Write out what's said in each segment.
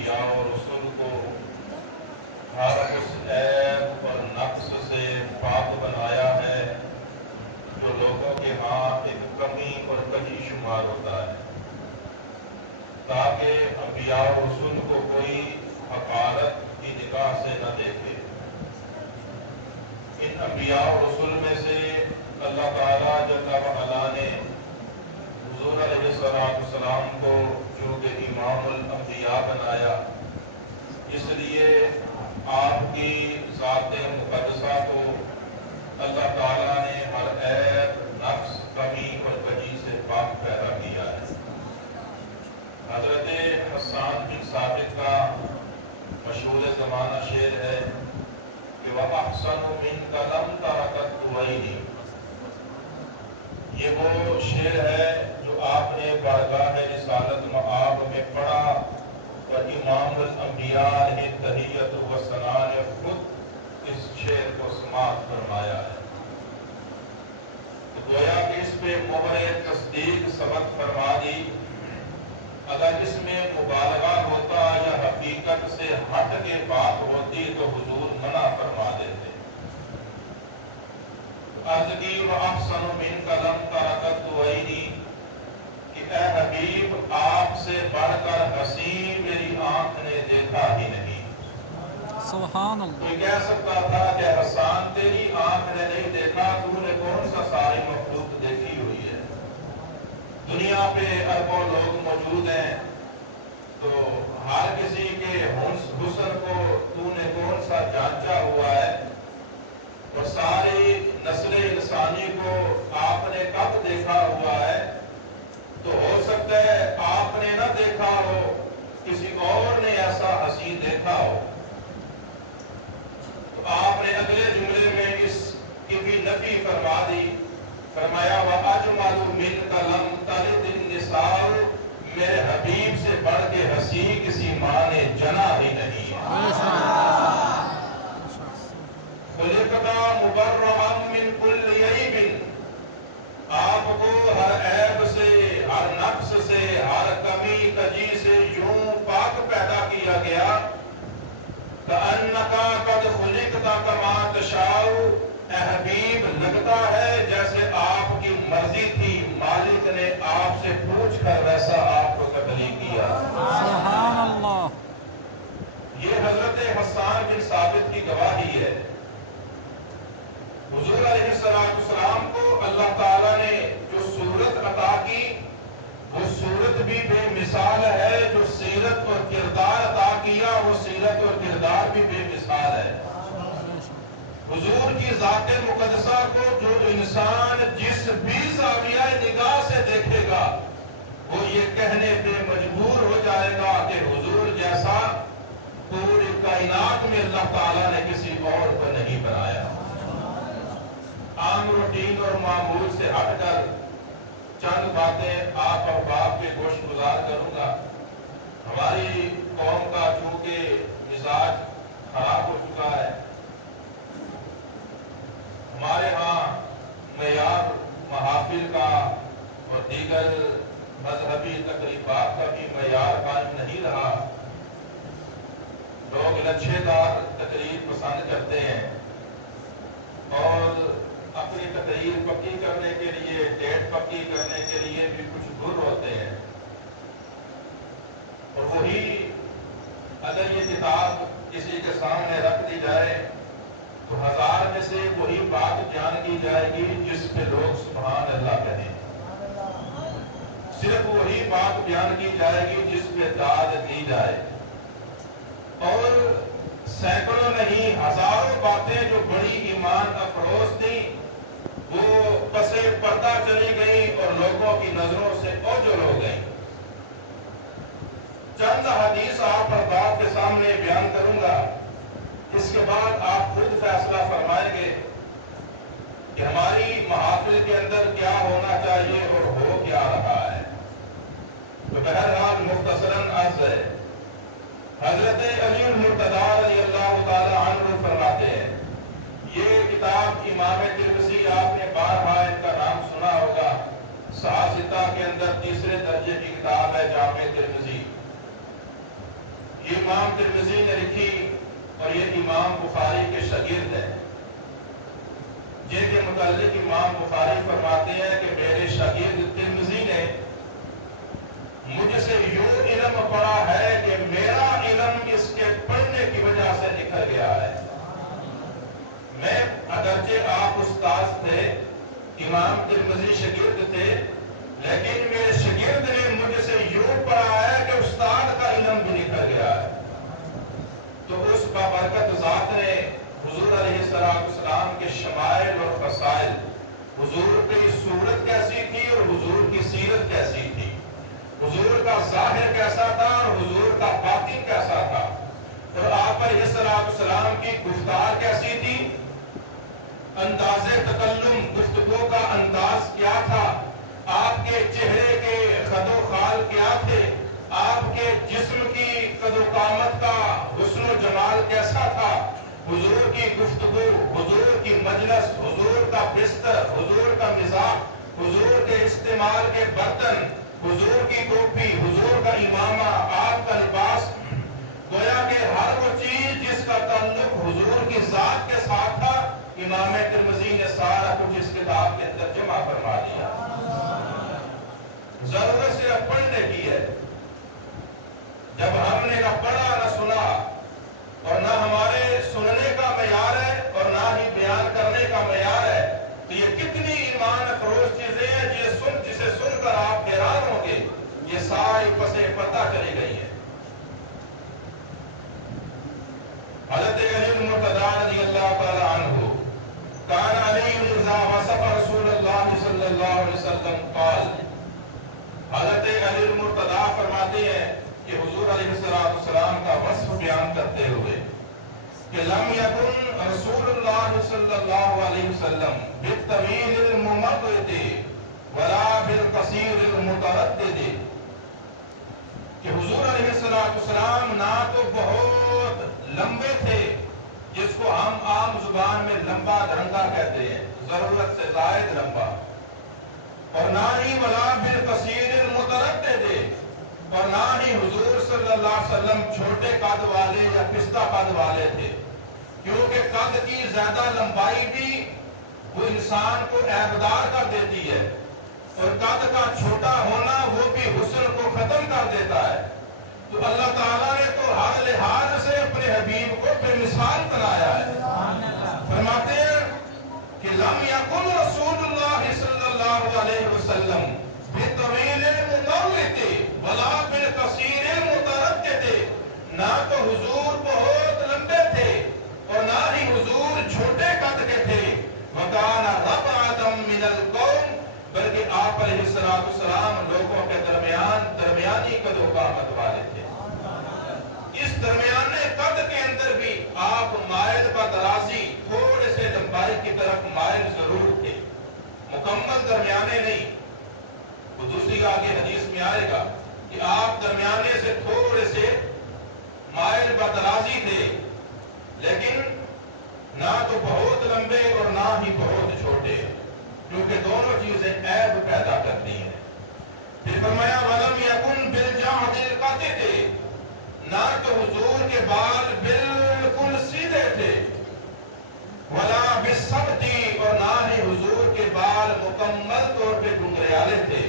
انبیاء اور رسول کو ہر اس عیب اور نقص سے پاک بنایا ہے جو لوگوں کے ہاں ایک کمی اور کجی شمار ہوتا ہے، تاکہ انبیاء اور رسول کو کوئی حقارت کی نگاہ سے نہ دیکھے۔ ان انبیاء اور رسول میں سے اللہ تعالیٰ جل وعلا نے حضور علیہ السلام کو چونکہ امام الانبیاء بنایا، اس لیے آپ کی ذات مقدسہ کو اللہ تعالیٰ نے ہر عیب، نقص، کمی اور کجی سے پاک پیدا کیا ہے۔ حضرت حسان بن ثابت کا مشہور زمانہ شعر ہے کہ وَأَحْسَنُ مِنْكَ لَمْ تَرَ قَطُّ عَيْنِي۔ یہ وہ شعر ہے جو آپ نے بارگاہ رسالت مآب میں پڑھا اور امام الانبیاء علیہ تحیت و ثناء نے خود اس شعر کو سماعت فرمایا ہے۔ تو گویا کہ اس پہ مہر تصدیق ثبت فرما دی۔ اگر اس میں مبالغہ ہوتا یا حقیقت سے ہٹ کے بات ہوتی تو حضور منع فرما دیتے۔ عرض کی وَأَحْسَنُ مِنْكَ لَمْ تَرَ قَطُّ عَيْنِي کہ اے حبیب آپ سے بڑھ کر حسین میری آنکھ نے دیکھا ہی نہیں۔ سبحان اللہ۔ کوئی کہہ سکتا تھا کہ حسان تیری آنکھ نے نہیں دیکھا، تو نے کون سا ساری مخلوق دیکھی ہوئی ہے؟ دنیا پہ اربوں لوگ موجود ہیں، تو ہر کسی کے حسن کو تو نے کون سا جانچا ہوا ہے؟ اور ساری نسل انسانی کو آپ نے کب دیکھا ہوا ہے؟ تو ہو سکتا ہے آپ نے نہ دیکھا ہو، کسی اور نے ایسا حسین دیکھا ہو۔ تو آپ نے اگلے جملے میں اس کی بھی نفی فرما دی، فرمایا وَأَجْمَلُ مِنْكَ لَمْ تَلِدِ النِّسَاءُ میرے حبیب سے بڑھ کے حسین کسی ماں نے جنا ہی نہیں۔ خُلِقْتَ مُبَرَّأً مِنْ كُلِّ عَیْبٍ آپ کو ہر عیب سے، ہر نقص سے، ہر کمی کجی سے یوں پاک پیدا کیا گیا كَأَنَّكَ قَدْ خُلِقْتَ كَمَا تَشَاءُ اے حبیب لگتا ہے جیسے آپ کی مرضی تھی، مالک نے آپ سے پوچھ کر ویسا آپ کو تخلیق کیا۔ سبحان اللہ۔ یہ حضرت حسان بن ثابت کی گواہی ہے۔ حضور علیہ السلام کو اللہ تعالیٰ نے جو صورت عطا کی وہ صورت بھی بے مثال ہے، جو سیرت اور کردار عطا کیا وہ سیرت اور کردار بھی بے مثال ہے۔ حضور کی ذات مقدسہ کو جو انسان جس بھی زاویہ نگاہ سے دیکھے گا وہ یہ کہنے پہ مجبور ہو جائے گا کہ حضور جیسا پوری کائنات میں اللہ تعالیٰ نے کسی اور کو نہیں بنایا۔ عام روٹین اور معمول سے ہٹ کر چند باتیں آپ احباب کے گوش گزار کروں گا۔ ہماری قوم کا چونکہ مزاج خراب ہو چکا ہے، ہمارے ہاں معیار محافل کا اور دیگر مذہبی تقریبات کا بھی معیار قائم نہیں رہا۔ لوگ لچھے دار تقریر پسند کرتے ہیں اور اپنی تقریر پکی کرنے کے لیے، ڈیٹ پکی کرنے کے لیے بھی کچھ گر ہوتے ہیں۔ اور وہی اگر یہ کتاب کسی کے سامنے رکھ دی جائے تو 1000 میں سے وہی بات بیان کی جائے گی جس پہ لوگ سبحان اللہ کہیں، صرف وہی بات بیان کی جائے گی جس پہ داد دی جائے، اور سینکڑوں نہیں ہزاروں باتیں جو بڑی ایمان افروز تھیں وہ پسے پردہ چلی گئی اور لوگوں کی نظروں سے اوجھل ہو گئی۔ چند حدیث آپ احباب کے سامنے بیان کروں گا، اس کے بعد آپ خود فیصلہ فرمائیں گے کہ ہماری محافل کے اندر کیا ہونا چاہیے اور ہو کیا رہا ہے۔ تو بہرحال مختصراً عرض ہے، حضرت علی المرتضیٰ رضی اللہ تعالی عنہ فرماتے ہیں، یہ کتاب امام ترمذی آپ نے بارہا ان کا نام سنا ہوگا، صحاح ستہ کے اندر تیسرے درجے کی کتاب ہے جامع ترمذی۔ یہ امام ترمذی نے لکھی اور یہ امام بخاری کے شاگرد ہیں، جن کے متعلق امام بخاری فرماتے ہیں کہ میرے شاگرد ترمذی نے مجھ سے یوں علم پڑھا ہے کہ میرا علم اس کے پڑھنے کی وجہ سے نکل گیا ہے۔ میں اگرچہ آپ استاد تھے، امام ترمذی شاگرد تھے، لیکن میرے شاگرد نے مجھ سے یوں پڑھا ہے کہ استاد کا علم بھی نکل گیا ہے۔ تو اس بابرکت ذات نے حضور علیہ السلام کے شمائل اور فضائل، حضور کی صورت کیسی تھی اور حضور کی سیرت کیسی تھی، حضور کا ظاہر کیسا تھا اور حضور کا باطن کیسا تھا، اور آپ علیہ السلام کی گفتار کیسی تھی، انداز تکلم، گفتگو کا انداز کیا تھا، آپ کے چہرے کے خد و خال کیا تھے، آپ کے جسم کی قد و قامت کا حسن و جمال کیسا تھا، حضور کی گفتگو، حضور کی مجلس، حضور کا بستر، حضور کا مزاج، حضور کے استعمال کے برتن، حضور کی ٹوپی، حضور کا امامہ، آپ کا لباس، گویا کہ ہر وہ چیز جس کا تعلق حضور کی ذات کے ساتھ تھا، امام ترمذی نے سارا کچھ اس کتاب کے اندر جمع فرما دیا۔ ضرورت صرف پڑھنے کی ہے۔ جب ہم نے نہ پڑھا نہ سنا اور نہ ہمارے سننے کا معیار ہے اور نہ ہی بیان کرنے کا معیار ہے، تو یہ کتنی ایمان افروز چیزیں ہیں جسے سن کر آپ حیران ہوں گے، یہ ساری پسے پتہ چلی گئی ہیں۔ حضرت علی المرتضیٰ رضی اللہ تعالی عنہ کان علی اذا وصف رسول اللہ صلی اللہ علیہ وسلم قال، حضرت علی المرتضیٰ فرماتے ہیں کہ حضور علیہ السلام کا وصف بیان کرتے ہوئے کہ لم یکن رسول اللہ صلی اللہ علیہ وسلم بالطویل الممدد ولا بالقصیر المتردد، کہ حضور علیہ السلام نہ تو بہت لمبے تھے جس کو ہم عام زبان میں لمبا دھرنگا کہتے ہیں، ضرورت سے زائد لمبا، اور نہ ہی ولا بالقصیر المتردد، اور نہ ہی حضور صلی اللہ علیہ وسلم چھوٹے قد والے یا پستہ قد والے تھے، کیونکہ قد کی زیادہ لمبائی بھی وہ انسان کو عیبدار کر دیتی ہے، اور قد کا چھوٹا ہونا وہ بھی حسن کو ختم کر دیتا ہے۔ تو اللہ تعالیٰ نے تو ہر لحاظ سے اپنے حبیب کو بے مثال بنایا ہے۔ فرماتے ہیں کہ لم یکن رسول اللہ صلی اللہ علیہ وسلم بطویل الممدد ولا بالقصیر المتردد، نہ تو حضور بہت لمبے تھے اور نہ ہی حضور چھوٹے قد کے تھے، وکان ربعۃ من القوم، بلکہ آپ علیہ السلام لوگوں کے درمیانی قد و قامت والے تھے۔ اس درمیانے قد کے اندر بھی آپ مائل بدرازی، تھوڑے سے لمبائی کی طرف مائل ضرور تھے، مکمل درمیانے نہیں۔ وہ دوسری آگے حدیث میں آئے گا کہ آپ درمیانے سے تھوڑے سے مائل بدرازی تھے، لیکن نہ تو بہت لمبے اور نہ ہی بہت چھوٹے، کیونکہ دونوں چیزیں عیب پیدا کرتی ہیں۔ پھر فرمایا وَلَمْ يَكُنْ بِالْجَعْدِ الْقَطِعِ، نہ تو حضور کے بال بالکل سیدھے تھے، وَلَا بِالسَّبْتِ، اور نہ ہی حضور کے بال مکمل طور پہ گنگریالے تھے،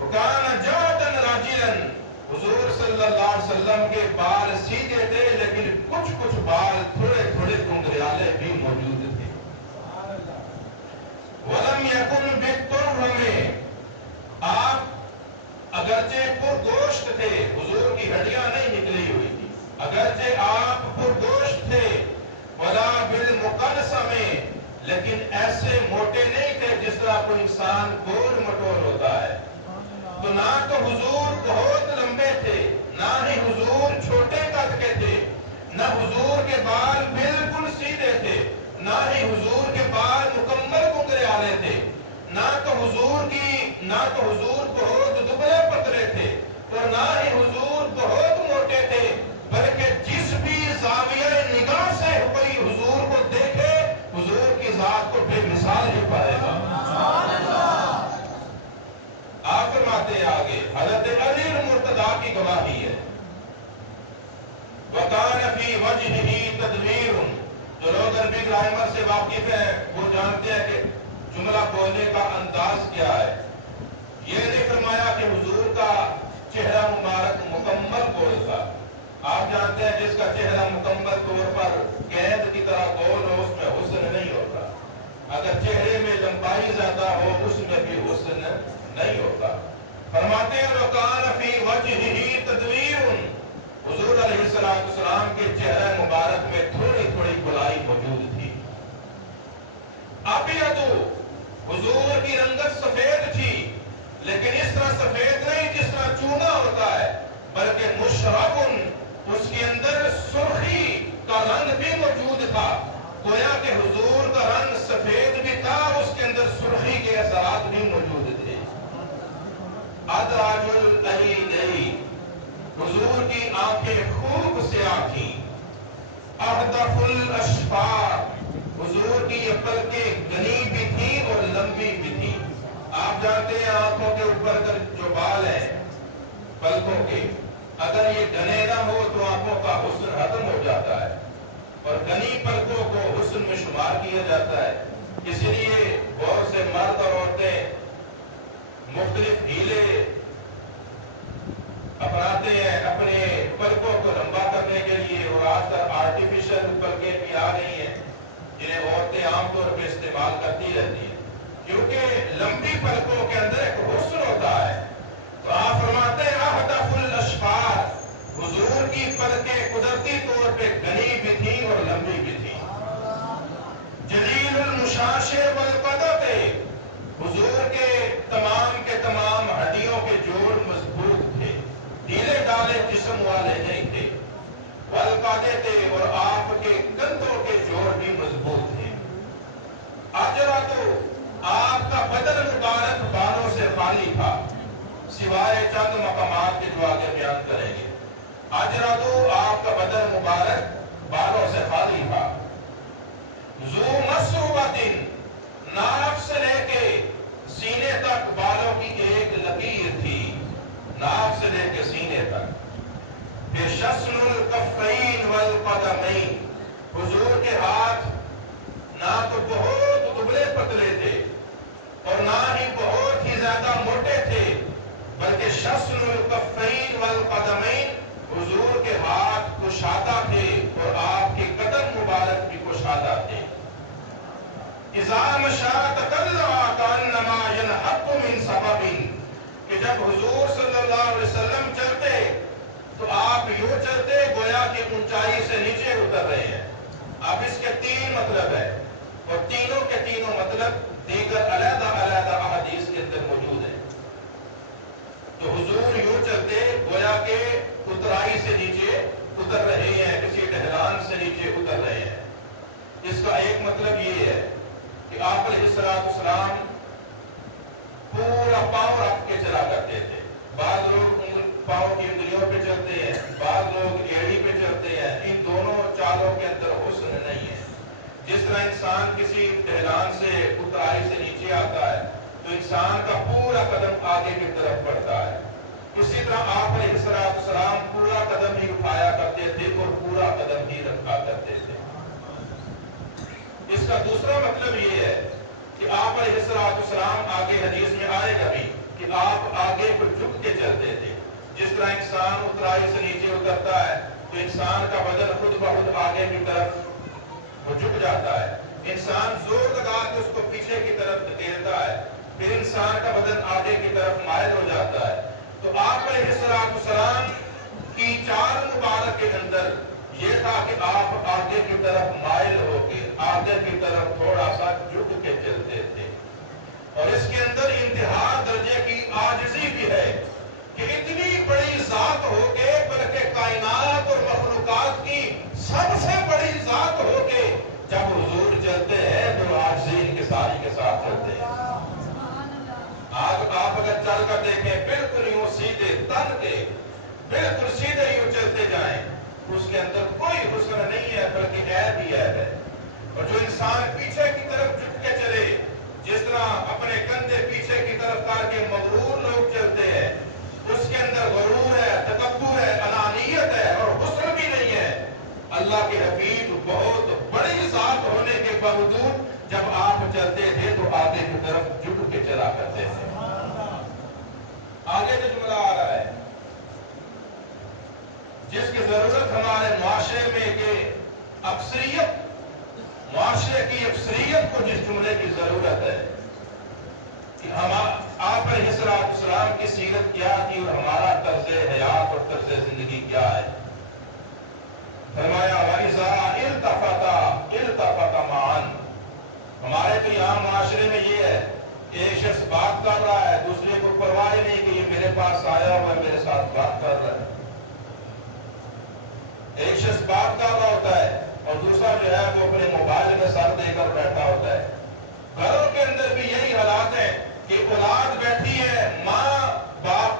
وَكَانَ جَعْدًا رَجِلًا، حضور صلی اللہ علیہ وسلم کے بال سیدھے تھے لیکن کچھ بال تھوڑے تھوڑے گنگریالے بھی موجود تھے۔ وَلَمْ يَكُنْ بِالتُّرْمِ، آپ اگرچہ پرگوشت تھے، حضور کی ہڈیاں نہیں نکلی ہوئی تھی، اگرچہ آپ پرگوشت تھے، وَلَا بِالْمُقَلْسَمِ، لیکن ایسے موٹے نہیں تھے جس طرح کوئی انسان گول مٹول ہوتا ہے۔ تو نہ تو حضور بہت لمبے تھے، نہ ہی حضور چھوٹے قد کے تھے، نہ حضور کے بال بالکل سیدھے تھے، نہ ہی حضور کے بال مکمل گنگریالے تھے، نہ تو حضور بہت دبلے پتلے تھے، اور نہ ہی حضور بہت موٹے تھے، بلکہ جس بھی زاویہ نگاہ سے کوئی حضور کو دیکھے، حضور کی ذات کو بے مثال ہی پائے گا۔ آپ فرماتے ہیں آگے، حضرت علی المرتضیٰ کی گواہی ہے وجهه تدویر. جو لوگ عربی گرامر سے واقف ہیں وہ جانتے ہیں کہ جملہ بولنے کا انداز کیا ہے. یہ نہیں فرمایا کہ حضور کا چہرہ مبارک مکمل گول تھا. آپ جانتے ہیں جس کا چہرہ مکمل طور پر گیند کی طرح گول ہو اس میں حسن نہیں ہوتا. اگر چہرے میں لمبائی زیادہ ہو اس میں بھی حسن نہیں ہوتا. فرماتے ہیں وَكَانَ فِي وَجْهِهِ تَدْوِيرٌ. حضور علیہ السلام کے چہرہ مبارک میں تھوڑی تھوڑی گلائی موجود تھی. ابیض. حضور کی رنگت سفید تھی لیکن اس طرح سفید نہیں جس طرح چونا ہوتا ہے بلکہ مشرب. اس کے اندر سرخی کا رنگ بھی موجود تھا. گویا کہ حضور کا رنگ سفید بھی تھا اس کے اندر سرخی کے اثرات بھی موجود تھے. ادراج العینین. حضور کی آنکھیں خوب سیاہ تھیں. اہدف الاشفار. حضور کی یہ پلکیں گھنی بھی تھیں اور لمبی بھی تھیں. آپ جانتے ہیں آنکھوں کے اوپر جو بال ہیں پلکوں کے اگر یہ گھنے نہ ہو تو آنکھوں کا حسن ختم ہو جاتا ہے اور گھنی پلکوں کو حسن میں شمار کیا جاتا ہے. اس لیے بہت سے مرد اور عورتیں مختلف ہیلے اپناتے ہیں اپنے پلکوں کو لمبا کرنے کے لیے. اور آج کل آرٹیفیشل پلکیں بھی آ رہی ہیں جنہیں عورتیں عام طور پہ استعمال کرتی رہتی ہیں کیونکہ لمبی پلکوں کے اندر ایک حسن ہوتا ہے. تو آپ فرماتے ہیں اہدف الاشفار. حضور کی پلکیں قدرتی طور پہ گھنی بھی تھیں اور لمبی بھی تھیں. جلیل المشاش والقدت. حضور کے تمام ہڈیوں کے جوڑ مضبوط تھے. ڈھیلے ڈالے جسم والے نہیں تھے. والقدت. اور آپ کے کندھوں کے جوڑ بھی مضبوط تھے. اجرت. آپ کا بدن مبارک بالوں سے خالی تھا سوائے چند مقامات کے جو آگے بیان کریں گے. اجرت. آپ کا بدن مبارک بالوں سے خالی تھا. ذو مسربۃ. ناف سے لے کے سینے تک بالوں کی ایک لکیر تھی. ناف سے لے کے سینے تک. بشسن الکفین والقدمین. حضور کے ہاتھ نہ تو بہت دبلے پتلے تھے اور نہ ہی بہت ہی زیادہ موٹے تھے بلکہ شسن الکفین والقدمین. حضور کے ہاتھ کشادہ تھے اور آپ کے قدم مبارک بھی کشادہ تھے. اذا مشى تكلم كانما ينحط من سبب. کہ جب حضور صلی اللہ علیہ وسلم چلتے تو آپ یوں چلتے گویا کہ اونچائی سے نیچے اتر رہے ہیں. اب اس کے تین مطلب ہے اور تینوں کے تینوں مطلب دیگر علیحدہ احادیث کے اندر موجود ہیں. تو حضور یوں چلتے گویا کہ اترائی سے نیچے اتر رہے ہیں کسی ڈھلان سے نیچے اتر رہے ہیں. اس کا ایک مطلب یہ ہے کہ آپ علیہ السلام پورا پاؤں رکھ کے چلا کرتے تھے. بعض لوگ پاؤں کی انگلیوں پہ چلتے ہیں بعض لوگ ایڑی پہ چلتے ہیں. ان دونوں چالوں کے اندر حسن نہیں ہے. جس طرح انسان کسی ڈھلان سے اترائی سے نیچے آتا ہے تو انسان کا پورا قدم آگے کی طرف بڑھتا ہے. اسی طرح آپ علیہ السلام پورا قدم ہی اٹھایا کرتے تھے اور پورا قدم ہی رکھا کرتے تھے. اس کا دوسرا مطلب یہ ہے کہ آپ علیہ السلام آگے حدیث میں آئے گا بھی کہ آپ آگے کو جھک کے چلتے تھے. جس طرح انسان اترائی سے نیچے اترتا ہے تو انسان کا بدن خود بخود آگے کی طرف وہ جھک جاتا ہے. انسان زور لگا کے اس کو پیچھے کی طرف دھکیلتا ہے پھر انسان کا بدن آگے کی طرف مائل ہو جاتا ہے. تو آپ علیہ السلام کی چال مبارک کے اندر یہ تھا کہ آپ آگے کی طرف مائل ہو کے آگے کی طرف تھوڑا سا جھک کے چلتے تھے. اور اس کے اندر انتہا درجے کی عاجزی بھی ہے کہ اتنی بڑی ذات ہو کے بلکہ کائنات اور مخلوقات کی سب سے بڑی ذات ہو کے جب حضور چلتے ہیں تو عاجزی کے ساتھ چلتے ہیں. آپ اگر چل کر دیکھیں بالکل یوں سیدھے تن کے بالکل سیدھے یوں چلتے جائیں اس کے اندر کوئی حسن نہیں ہے بلکہ عیب ہی عیب ہے. اور جو انسان پیچھے کی طرف جھک کے چلے جس طرح اپنے کندھے پیچھے کی طرف کر کے مغرور لوگ چلتے ہیں اس کے اندر غرور ہے تکبر ہے انانیت ہے اور حسن بھی نہیں ہے. اللہ چلتے تھے تو آگے کی طرف جھک کے چلا کرتے تھے. آگے جو جملہ آ رہا ہے جس کی ضرورت ہمارے معاشرے میں کہ اکثریت معاشرے کی اکثریت کو جس جملے کی ضرورت ہے کہ ہم آپ علیہ السلام کی سیرت کیا تھی اور ہمارا طرز حیات اور طرز زندگی کیا ہے. فرمایا وَإِذَا الْتَفَتَ مَعًا. ہمارے تو یہاں معاشرے میں یہ ہے کہ ایک شخص بات کر رہا ہے دوسرے کو پرواہ نہیں کہ یہ میرے پاس آیا ہوا ہے میرے ساتھ بات کر رہا ہے. ایک شخص بات کر رہا ہوتا ہے اور دوسرا جو ہے وہ اپنے موبائل میں سر دے کر بیٹھا ہوتا ہے. گھروں کے اندر بھی یہی حالات ہیں کہ اولاد بیٹھی ہے, ماں باپ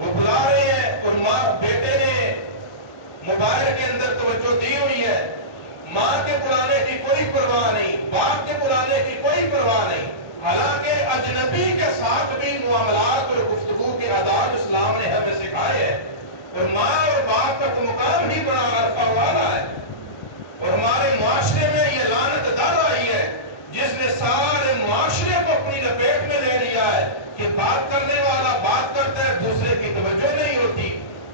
وہ بلا رہے ہیں اور ماں بیٹے نے موبائل کے اندر توجہ دی ہوئی ہے. ماں کے بلانے کی کوئی پرواہ نہیں, باپ کے بلانے کی کوئی پرواہ نہیں. حالانکہ اجنبی کے ساتھ بھی معاملات اور گفتگو کے آداب اسلام نے ہمیں سکھائے ہیں. اور ماں اور باپ کا تو مقام ہی بڑا عرفہ والا ہے. اور ہمارے معاشرے میں یہ لعنت دار آئی ہے جس نے سارے معاشرے کو اپنی لپیٹ میں لے لیا ہے کہ بات کرنے والا بات کرتا ہے دوسرے کی توجہ نہیں ہوتی.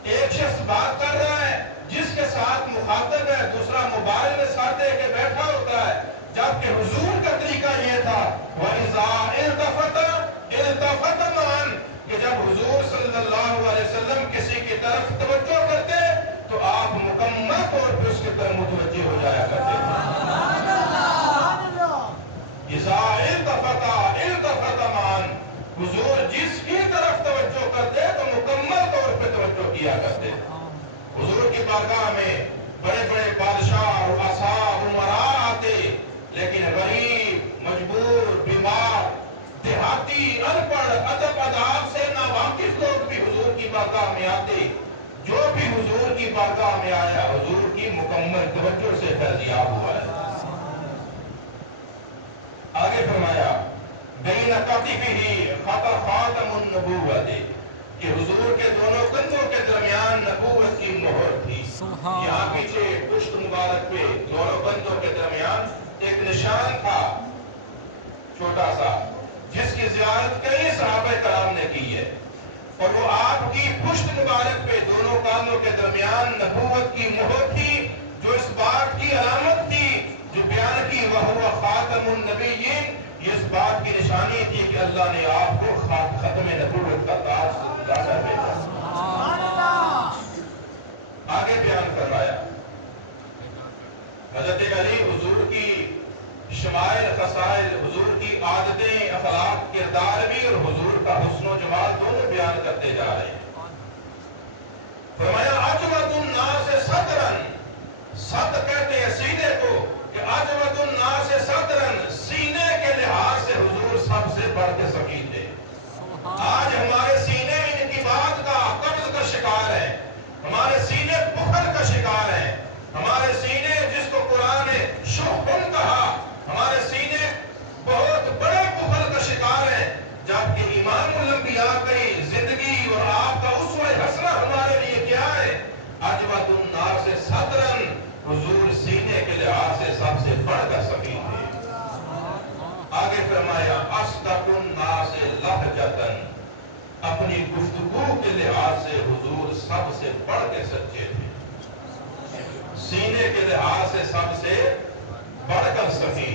ایک شخص بات کر رہا ہے جس کے ساتھ مخاطب ہے دوسرا موبائل میں ساتھ دے کے بیٹھا ہوتا ہے. جبکہ حضور کا طریقہ یہ تھا وَإِذَا الْتَفَتَ مَعًا کہ جب حضور صلی اللہ علیہ وسلم کسی کی طرف توجہ کرتے تو آپ مکمل طور پر اس کی طرف متوجہ ہو جایا کرتے تھے. اِذَا الْتَفَتَ مَعًا حضور جس کی طرف توجہ کرتے تو مکمل طور پہ توجہ کیا کرتے. حضور کی بارگاہ میں بڑے بڑے بادشاہ اور اصحاب امراء آتے لیکن غریب مجبور بیمار دیہاتی ان پڑھ ادب آداب سے ناواقف لوگ بھی حضور کی بارگاہ میں آتے. جو بھی حضور کی بارگاہ میں آیا حضور کی مکمل توجہ سے فیضیاب ہوا ہے. آگے فرمایا بین کتفہ خاتم النبوۃ کہ حضور کے دونوں کندھوں کے درمیان نبوت کی مہر تھی. یہاں پیچھے پشت مبارک پہ دونوں کندھوں کے درمیان ایک نشان تھا چھوٹا سا جس کی زیارت کئی صحابہ کرام نے کی ہے. اور وہ آپ کی پشت مبارک پہ دونوں کندھوں کے درمیان نبوت کی مہر تھی جو اس بات کی علامت تھی جو بیان کی وَهُوَ خاتم النبیین. یہ اس بات کی نشانی تھی کہ اللہ نے آپ کو ختم نبوت کا تاج لانا بھیجا. آگے بیان فرمایا حضرت علی حضور کی شمائل خصائل حضور کی عادتیں اخلاق کردار بھی اور حضور کا حسن و جمال دونوں بیان کرتے جا رہے ہیں. فرمایا اجود الناس صدرن صد کہتے ہیں سینے کو کہ اجود الناس صدرن سینے کے لحاظ سے حضور سب سے بڑھ کے سکین تھے. آج ہمارے سینے انقباض کا قبض کا شکار ہیں, ہمارے سینے بخل کا شکار ہیں, ہمارے سینے جس کو قرآن نے شحن کہا ہمارے سینے بہت بڑے بخل کا شکار ہیں. جبکہ امام الانبیاء کی زندگی اور آپ کا اسوہ حسنہ ہمارے لیے کیا ہے؟ اجود الناس صدرن حضور سینے کے لحاظ سے سب سے بڑھ کر سکین تھے. آگے فرمایا اصدق الناس لہجتن اپنی گفتگو کے لحاظ سے حضور سب سے بڑھ کے سچے تھے. سینے کے لحاظ سے سب سے بڑھ کر سچے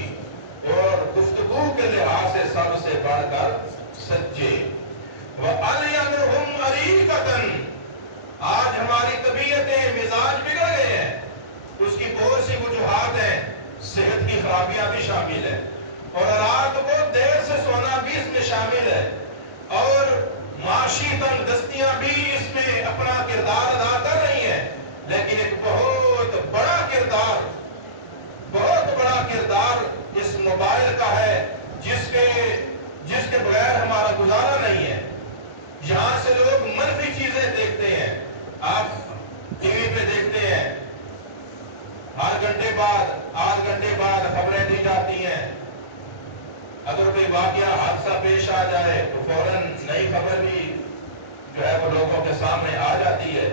اور گفتگو کے لحاظ سے سب سے بڑھ کر سچے. وَأَلْيَنُهُمْ عَرِيقَةً آج ہماری طبیعتیں مزاج بگڑ گئے ہیں. اس کی بہت سی وجوہات ہیں, صحت کی خرابیاں بھی شامل ہیں اور رات کو دیر سے سونا بھی اس میں شامل ہے اور معاشی تنگدستیاں بھی اس میں اپنا کردار ادا کر رہی ہیں. لیکن ایک بہت بڑا کردار اس موبائل کا ہے جس کے بغیر ہمارا گزارا نہیں ہے. یہاں سے لوگ منفی چیزیں دیکھتے ہیں. آپ ٹی وی پہ دیکھتے ہیں ہر گھنٹے بعد آدھ گھنٹے بعد خبریں دی جاتی ہیں. اگر کوئی واقعہ حادثہ پیش آ جائے تو فوراً نئی خبر بھی جو ہے وہ لوگوں کے سامنے آ جاتی ہے.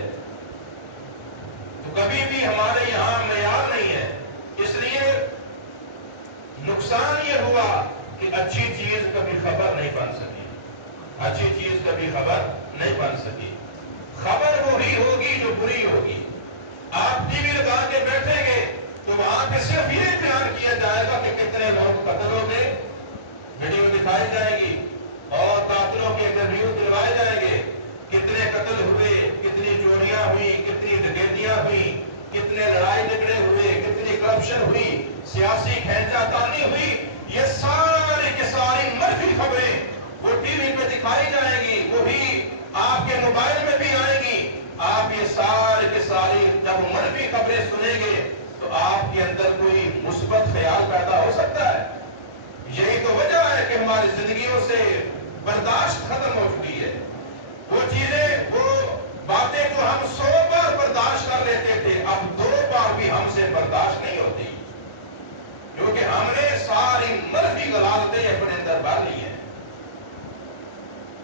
تو کبھی بھی ہمارے یہاں معیار نہیں ہے. اس لیے نقصان یہ ہوا کہ اچھی چیز کبھی خبر نہیں بن سکی، اچھی چیز کبھی خبر نہیں بن سکی۔ خبر وہی ہوگی جو بری ہوگی۔ آپ ٹی وی لگا کے بیٹھیں گے تو وہاں پہ صرف یہ بیان کیا جائے گا کہ کتنے لوگ قتل ہو گئے، ویڈیو دکھائی جائے گی اور قاتلوں کے انٹرویو دلوائے جائیں گے، کتنے قتل ہوئے، کتنی چوریاں ہوئی، کتنی ڈکیتیاں ہوئی، کتنے لڑائی جھگڑے ہوئے، کتنی کرپشن ہوئی، سیاسی کھینچا تانی ہوئی۔ یہ ساری کی ساری منفی خبریں وہ ٹی وی پہ دکھائی جائیں گی، وہی آپ کے موبائل میں بھی آئیں گی۔ آپ یہ ساری کی ساری جب منفی خبریں سنیں گے تو آپ کے اندر کوئی مثبت خیال پیدا ہو سکتا ہے؟ یہی تو وجہ ہے کہ ہماری زندگیوں سے برداشت ختم ہو چکی ہے۔ وہ چیزیں، وہ باتیں جو ہم 100 بار برداشت کر لیتے تھے، اب 2 بار بھی ہم سے برداشت نہیں ہوتی، کیونکہ ہم نے ساری منفی غلالتیں اپنے اندر بھر لی ہیں۔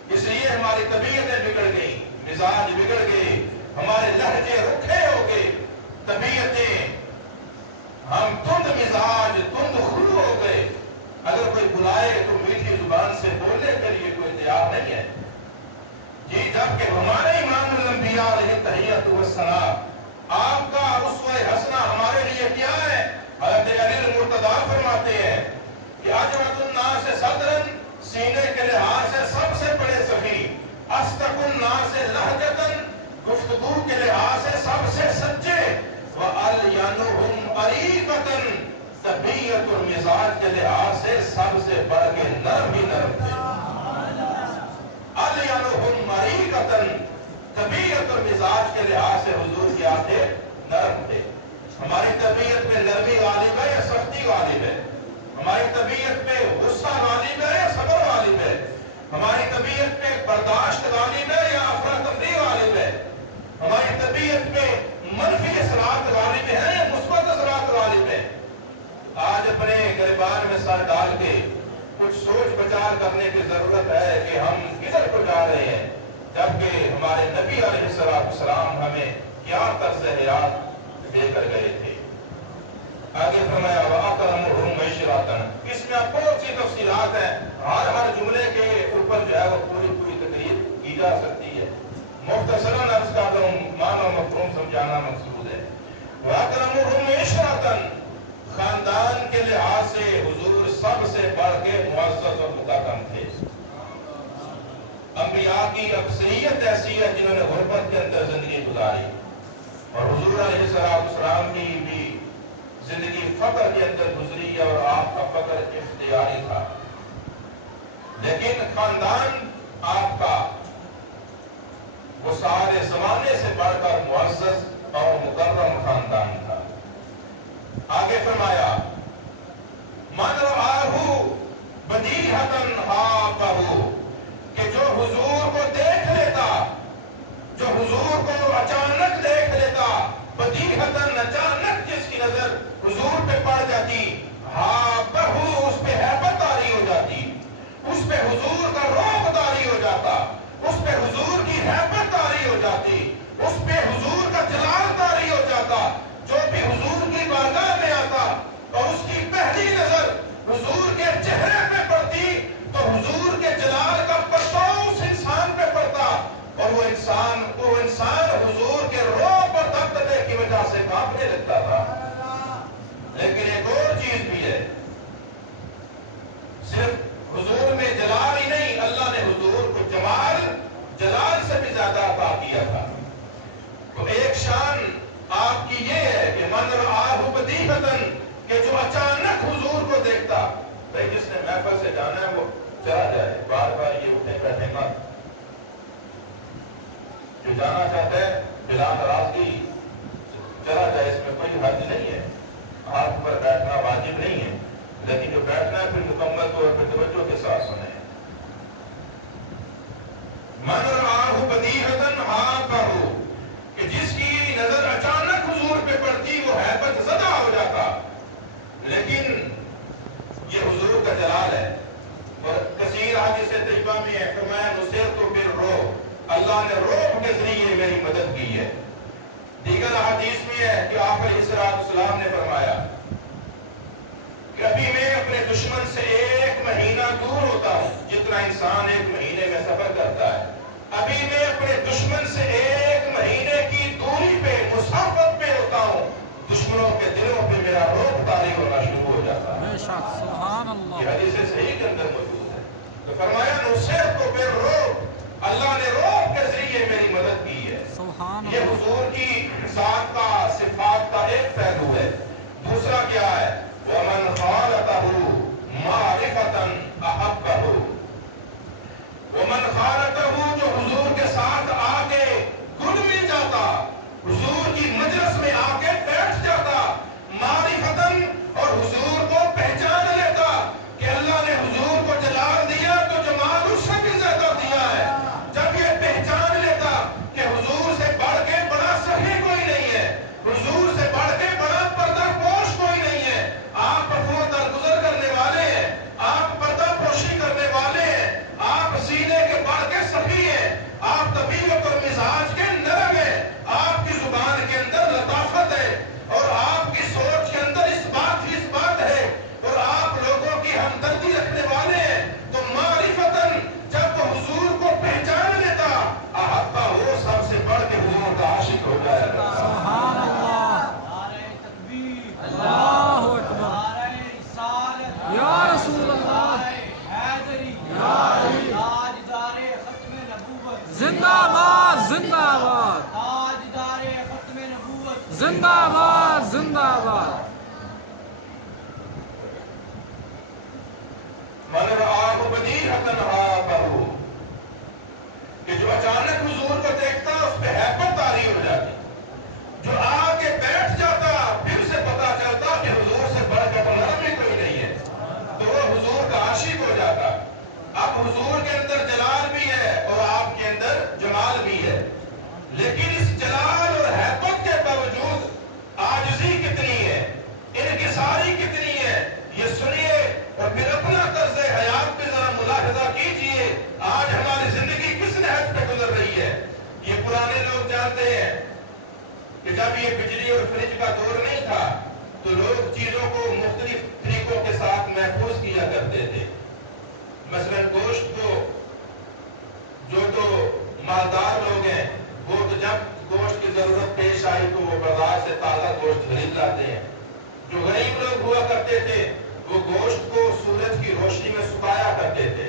اس لیے ہماری طبیعتیں بگڑ گئی، مزاج بگڑ گئے، ہمارے لہجے رکھے ہو گئے، طبیعتیں، ہم تند مزاج، تند خو ہو گئے۔ اگر کوئی بلائے تو میٹھی زبان سے بولنے کے لیے کوئی تیار نہیں ہے۔ جی، جبکہ ہمارے امام الانبیاء علیہ التحیۃ والثناء، آپ کا اسوہ حسنہ ہمارے لیے کیا ہے؟ حضرت علی المرتضیٰ فرماتے ہیں کہ اجود الناس صدرا، سینے کے لحاظ سے سب سے بڑے سخی، اصدق الناس لہجۃ، گفتگو کے لحاظ سے سب سے سچے، وَأَلْيَنُهُمْ عَرِيقَةً، طبیعت اور مزاج کے لحاظ سے سب سے بڑھ کے نرم ہی نرم تھے۔ عَلْيَنُهُمْ عَرِيقَةً، طبیعت اور مزاج کے لحاظ سے حضور کیا تھے؟ نرم تھے۔ ہماری طبیعت میں نرمی غالب ہے یا سختی غالب ہے؟ ہماری طبیعت پہ غصہ غالب ہے یا صبر غالب ہے؟ ہماری طبیعت پہ برداشت غالب ہے یا افراتفری غالب ہے؟ ہماری طبیعت پہ منفی اثرات غالب ہیں یا مثبت اثرات غالب ہیں؟ آج اپنے گریبان میں سر ڈال کے کچھ سوچ بچار کرنے کی ضرورت ہے کہ ہم کدھر کو جا رہے ہیں، جبکہ ہمارے نبی علیہ السلام ہمیں کیا طرز حیات دے کر گئے تھے۔ آگے فرمایا وَأَكْرَمُهُمْ عِشْرَةً، اس میں بہت سی تفصیلات ہیں، ہر جملے کے اوپر جو ہے وہ پوری تقریر کی جا سکتی ہے۔ مختصراً عرض کرتا ہوں، معنی و مفہوم سمجھانا مقصود ہے۔ وَأَكْرَمُهُمْ عِشْرَةً، خاندان کے لحاظ سے حضور سب سے بڑھ کے معزز اور مکرم تھے۔ انبیاء کی اکثریت ایسی ہے جنہوں نے غربت کے اندر زندگی گزاری، اور حضور علیہ السلام کی بھی زندگی فقر کے اندر گزری اور آپ کا فقر اختیاری تھا، لیکن خاندان آپ کا وہ سارے زمانے سے بڑھ کر معزز اور مکرم خاندان تھا۔ آگے فرمایا مَنْ رَآهُ بَدِیہَةً حَابَّهُ، کہ جو حضور کو دیکھ لیتا، جو حضور کو اچانک دیکھ لیتا، بدیہتاً، اچانک جس کی نظر حضور پہ پڑ جاتی، حَابَّهُ، اس پہ ہیبت طاری ہو جاتی، اس پہ حضور کا رعب طاری ہو جاتا، اس پہ حضور کی ہیبت طاری ہو جاتی، اس پہ حضور کا جلال طاری ہو جاتا۔ جو بھی حضور کی بارگاہ میں آتا اور اس کی پہلی نظر حضور کے چہرے پہ پڑتی تو حضور کے جلال کا پرتاؤ اس انسان پہ پڑتا، اور وہ انسان حضور کے رعب اور دبدبے کی وجہ سے کانپنے لگتا تھا۔ لیکن ایک اور چیز بھی ہے، صرف حضور میں جلال ہی نہیں، اللہ نے حضور کو جلال سے بھی زیادہ عطا کیا تھا۔ تو ایک شان آپ کی یہ ہے کہ مَنْ رَآهُ بَدِیہَةً، کہ جو اچانک حضور کو دیکھتا، بھئی جس نے محفل سے جانا ہے وہ چلا جائے، بار بار یہ اٹھے بیٹھے مت، جو جانا چاہتا ہے بلا ناراضگی چلا جائے، اس میں کوئی حرج نہیں ہے، آپ پر بیٹھنا واجب نہیں ہے، لیکن جو بیٹھنا ہے پھر مکمل طور پر توجہ کے ساتھ سنیں۔ مَنْ رَآهُ بَدِیہَةً حَابَّهُ، کہ جس کی نظر اچانک حضور پہ پڑتی وہ ہیبت زدہ ہو جاتا، لیکن یہ حضور کا جلال ہے۔ اور کثیر حدیث طیبہ میں ہے فرمایا نصرت بالرعب، اللہ نے رعب کے ذریعے میری مدد کی ہے۔ دیگر حدیث میں ہے کہ آپ علیہ السلام نے فرمایا کہ ابھی میں اپنے دشمن سے 1 مہینہ دور ہوتا ہوں، جتنا انسان 1 مہینے میں سفر کرتا ہے، ابھی میں اپنے دشمن سے 1 مہینے کی دوری پہ مسافت پہ ہوتا ہوں، دشمنوں کے دلوں پہ میرا روب طاری ہونا شروع ہو جاتا ہے۔ بے شک سبحان یہ اللہ حدیث صحیح کے اندر موجود ہے۔ تو فرمایا نصرت کو بالرعب، اللہ نے رعب کے ذریعے میری مدد کی ہے۔ سبحان یہ اللہ حضور کی ذات کا صفات کا ایک پہلو ہے۔ دوسرا کیا ہے؟ وَمَنْ خَالَتَهُ مَعْرِفَةً أَحَبَّهُ، وَمَنْ خَالَتَهُ جو حضور کے ساتھ آ کے گھل مل جاتا، حضور کی مجلس میں آ کے بیٹھ جاتا، معرفتاً اور حضور کو پہچان لیتا کہ اللہ نے حضور کو جلال دیا تو جمال اس سے بھی زیادہ دیا ہے۔ جب یہ پہچان لیتا کہ حضور سے بڑھ کے بڑا سخی کوئی نہیں ہے، حضور سے بڑھ کے بڑا پردہ پوش کوئی نہیں ہے، آپ پردہ درگزر کرنے والے ہیں، آپ پردہ پوشی کرنے والے ہیں، آپ سینے کے بڑھ کے سخی ہیں، آپ طبیعت اور مزاج کے نرم ہیں، آپ کی زبان کے اندر لطافت ہے، اور آپ کی سوچ کے اندر اس بات ہی اس بات ہے، اور آپ لوگوں کی ہمدردی رکھنے والے ہیں۔ تو معرفتاً جب وہ حضور کو پہچان لیتا، احبہ وہ سب سے بڑھ کے حضور کا عاشق ہو جائے گا۔ سبحان اللہ اللہ اکبر یا رسول اللہ زندہ آباد زندہ آباد زندہ آباد زندہ آباد من رآہ بدیہۃ ہابہ، کہ جو اچانک حضور کو دیکھتا اس پہ ہیبت طاری ہو جاتی، جو آ کے بیٹھ جاتا پھر اسے پتا چلتا کہ حضور سے بڑھ کے نرم ہی کوئی نہیں ہے، تو وہ حضور کا عاشق ہو جاتا۔ اب حضور کے اندر جلال بھی ہے اور آپ کے اندر جمال بھی ہے، لیکن اس جلال اور ہیبت کے باوجود عاجزی کتنی ہے، انکساری کتنی ہے، یہ سنیے اور پھر اپنا طرز حیات پہ ذرا ملاحظہ کیجئے۔ آج ہماری زندگی کس نہج پہ گزر رہی ہے؟ یہ پرانے لوگ جانتے ہیں کہ جب یہ بجلی اور فریج کا دور نہیں تھا تو لوگ چیزوں کو مختلف طریقوں کے ساتھ محفوظ کیا کرتے تھے۔ مثلا گوشت کو، جو تو مالدار لوگ ہیں وہ تو جب گوشت کی ضرورت پیش آئی تو وہ بازار سے تازہ گوشت خرید لاتے ہیں۔ جو غریب لوگ ہوا کرتے تھے وہ گوشت کو سورج کی روشنی میں سکایا کرتے تھے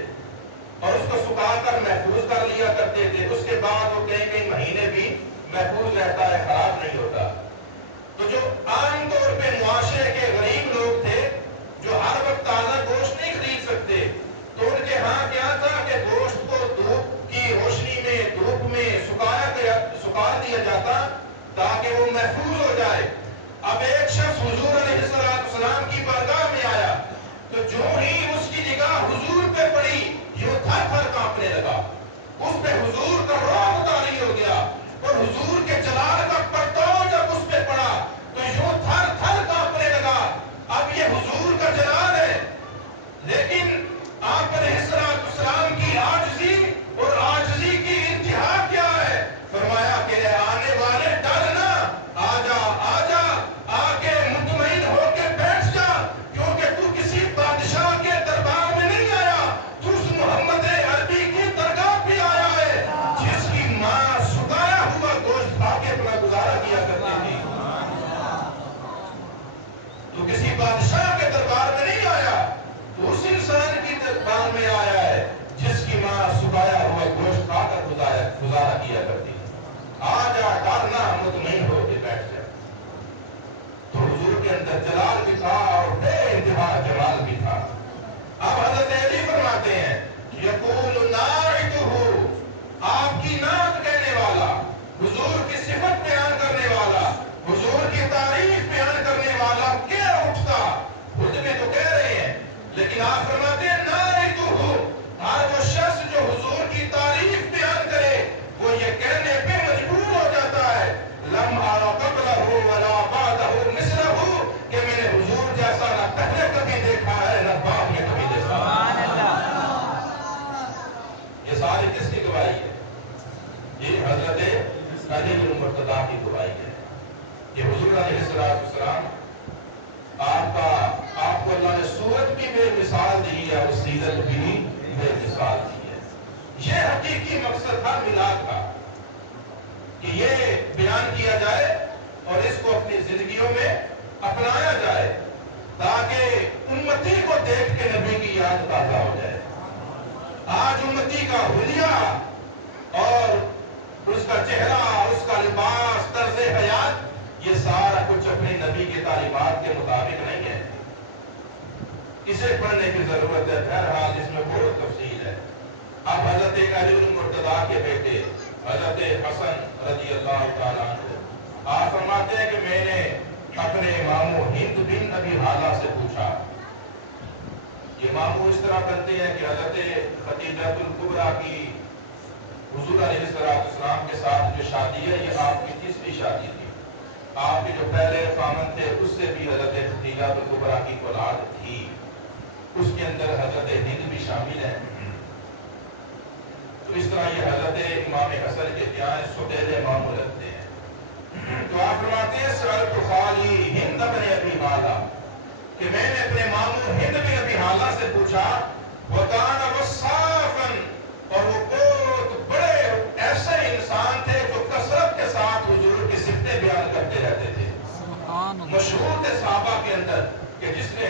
اور اس کو سکا کر محفوظ کر لیا کرتے تھے، اس کے بعد وہ کئی کئی مہینے بھی محفوظ رہتا ہے، خراب نہیں ہوتا۔ تو جو عام طور پہ معاشرے کے غریب لوگ تھے جو ہر وقت تازہ گوشت نہیں خرید سکتے، تو ان کے ہاں کیا تھا کہ گوشت کو دھوپ کی روشنی میں، دھوپ میں سکا دیا جاتا تاکہ وہ محفوظ ہو جائے۔ اب ایک شخص حضور علیہ السلام کی بارگاہ میں آیا تو جو ہی اس کی نگاہ حضور پہ پڑی یہ تھر تھر کانپنے لگا، اس پہ حضور کا رعب طاری ہو گیا، اور حضور کے جلال کا پرتاؤ جب اس پہ پڑا تو یوں تھر تھر کانپنے لگا۔ اب یہ حضور کا جلال ہے، لیکن آپ علیہ السلام کی عاجزی اور عاجزی کی انتہا کیا ہے؟ فرمایا کہ آنے والے ڈرنا، آجا آجا، آکے مطمئن ہو کے بیٹھ جا، کیونکہ تو کسی بادشاہ کے دربار میں نہیں آیا، تو اس محمد عربی کی درگاہ پہ آیا ہے جس کی ماں سکایا ہوا گوشت کھا کے اپنا گزارا کیا کرتی تھی۔ تو کسی بادشاہ کے دربار میں نہیں آیا، تو اس انسان کی دربار میں آیا ہے جس کی ماں سکایا ہوا گوشت کھا کر گزارا کیا کرتی تھی۔ آجا ڈرنا، مطمئن ہو کے بیٹھ جا۔ تو حضور کے اندر جلال بھی تھا اور بے انتہا جمال بھی تھا۔ اب حضرت علی فرماتے ہیں یقول ناعتہ، آپ کی نعت کہنے والا، حضور کی صفت بیان کرنے والا، حضور کی تعریف بیان کرنے والا کیا اٹھتا؟ خود میں تو کہہ رہے ہیں، لیکن آپ فرماتے ہیں ناعتہ، ہر وہ شخص جو حضور کی تعریف بیان کرے وہ یہ کہنے پہ مجبور ہو جاتا ہے لم ارى قبلہ ولا بعدہ مثلہ، کہ میں نے حضور جیسا نہ پہلے کبھی دیکھا ہے نہ بعد میں کبھی دیکھا ہے۔ یہ ساری کس کی گواہی ہے؟ یہ حضرت علی بن مرتضیٰ کی گواہی ہے۔ یہ حضور علیہ السلام آپ آپ کو اللہ نے صورت بھی بے مثال دی ہے اور سیرت بھی بے مثال دی ہے۔ یہ حقیقی مقصد تھا میلاد کا کہ یہ بیان کیا جائے اور اس کو اپنی زندگیوں میں اپنایا جائے تاکہ امتی کو دیکھ کے نبی کی یاد تازہ ہو جائے۔ آج امتی کا حلیہ اور اس کا چہرہ، اس کا لباس، طرز حیات، یہ سارا کچھ اپنے نبی کی تعلیمات کے مطابق نہیں ہے۔ اسے پڑھنے کی ضرورت ہے، بہرحال اس میں بہت تفصیل ہے۔ اب حضرت علی المرتضیٰ کے بیٹے حضرت حسن رضی اللہ تعالیٰ عنہ آپ فرماتے ہیں کہ میں نے اپنے ماموں ہند بن ابی حالہ سے پوچھا۔ یہ ماموں اس طرح بنتے ہیں کہ حضرت خدیجہ الکبریٰ کی حضور علیہ السلام کے ساتھ جو شادی ہے یہ آپ کی تیسری شادی تھی۔ آپ کے جو پہلے خامن تھے اس سے بھی حضرت خدیجہ الکبریٰ کی اولاد تھی، اس کے اندر حضرت ہند بھی شامل ہیں۔ تو اس طرح یہ حضرت امام حسن کے یہاں سدیل ماموں رکھتے ہیں۔ تو آپ فرماتے ہیں سألت خالی ہند بن ابی حالہ کہ میں نے اپنے ماموں ہند بن ابی حالہ سے پوچھا، وَكَانَ وَصَّافًا، اور وہ بہت بڑے ایسے انسان تھے جو کثرت کے ساتھ حضور کی صفتیں بیان کرتے رہتے تھے۔ مشہور تھے صحابہ کے اندر کہ جس نے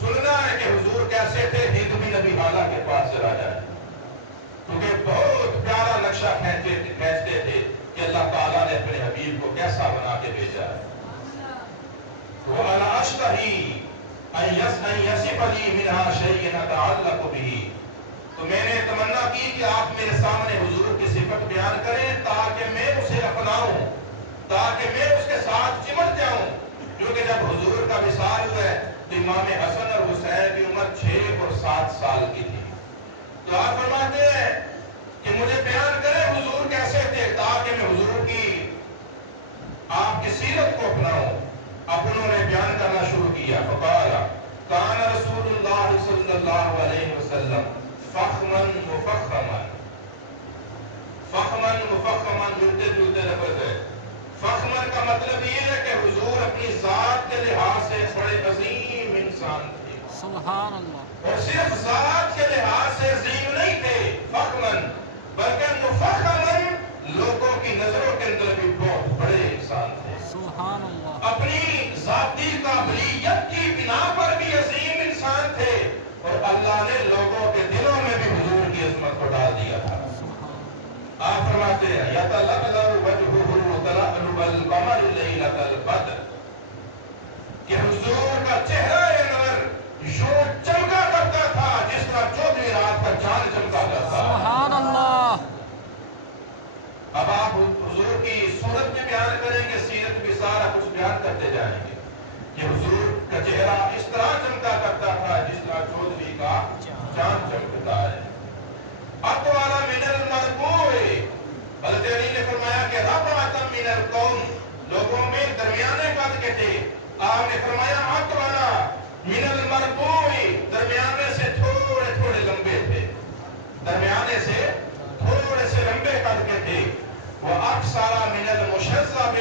سننا ہے کہ حضور کیسے تھے، ہند بن ابی حالہ کے پاس چلا جائے، کیونکہ بہت پیارا نقشہ کھینچتے تھے کہ اللہ تعالیٰ نے اپنے حبیب کو کیسا بنا کے بھیجا ہے۔ وَأَنَا أَشْتَحِي أَن يَصِفَ لِي مِنْهَا شَيْءٍ أَتَعَلَّقُ بِهِ، تو میں نے تمنا کی کہ آپ میرے سامنے حضور کی صفت بیان کریں تاکہ میں اسے اپناؤں، تاکہ میں اس کے ساتھ چمٹ جاؤں، کیونکہ جب حضور کا وصال ہوا ہے تو امام حسن اور حسین کی عمر 6 اور 7 سال کی تھی۔ تو آپ فرماتے ہیں کہ مجھے بیان کریں حضور کیسے تھے تاکہ میں حضور کی آپ کی سیرت کو اپناؤں۔ اب انہوں نے بیان کرنا شروع کیا، فقال کان رسول اللہ صلی اللہ علیہ وسلم فخمن مفخمن، فخمن مفخمن ملتے جلتے لفظ ہے۔ فخمن کا مطلب یہ ہے کہ حضور اپنی ذات کے لحاظ سے بڑے عظیم انسان تھے، سبحان اللہ، اور صرف ذات کے لحاظ سے عظیم نہیں تھے فخمن، بلکہ مفخمن لوگوں کی نظروں کے اندر بھی بہت بڑے انسان تھے۔ سبحان اللہ، اپنی ذاتی قابلیت کی بنا پر بھی عظیم انسان تھے، اور اللہ نے لوگوں کے دلوں میں بھی حضور کی عظمت کو ڈال دیا تھا۔ آپ فرماتے ہیں یتلألؤ وجهه تلألؤ القمر لیلۃ البدر، کہ حضور کا چہرہ انور یوں چمکا کرتا تھا جس طرح 14ویں رات کا چاند چمکا کرتا تھا۔ سبحان اللہ۔ اب آپ حضور کی صورت میں بیان کریں گے، سیرت بھی سارا کچھ بیان کرتے جائیں گے کہ حضور کا چہرہ اس طرح چمکا کرتا تھا جس طرح 14ویں کا چاند چمکتا ہے۔ اطول من المربوع، حضرت علی نے فرمایا کہ ربعۃ من القوم، لوگوں میں درمیانے قد کے تھے۔ آپ نے فرمایا اطول من المربوع، درمیانے سے تھوڑے تھوڑے لمبے تھے، درمیانے سے تھوڑے سے لمبے قد کے تھے۔ وہ اکثر من المشذب،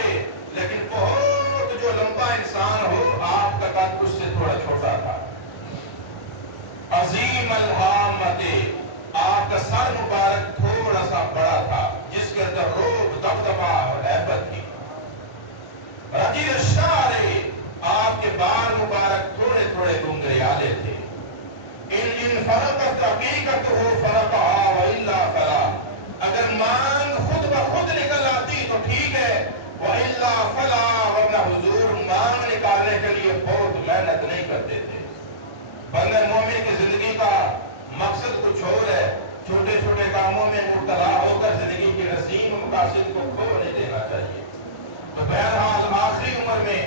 لیکن بہت جو لمبا انسان ہو آپ کا قد اس سے تھوڑا چھوٹا تھا۔ عظیم الہامت، آپ کا سر مبارک تھوڑا سا بڑا تھا جس کے اندر روب، دبدبا اور ہیبت تھی۔ رجل الشعر، آپ کے بال مبارک تھوڑے تھوڑے گنگریالے تھے۔ ان فرقت حقیقتہ فرقہا والا فلا، اگر مانگ خود بخود نکل آتی تو ٹھیک ہے، والا فلا، ورنہ حضور مانگ نکالنے کے لیے بہت محنت نہیں کرتے تھے۔ بندہ مومن کی زندگی کا مقصد کچھ اور ہے، چھوٹے چھوٹے کاموں میں مبتلا ہو کر زندگی کے عظیم مقاصد کو کھو نہیں دینا چاہیے۔ تو بہرحال آخری عمر میں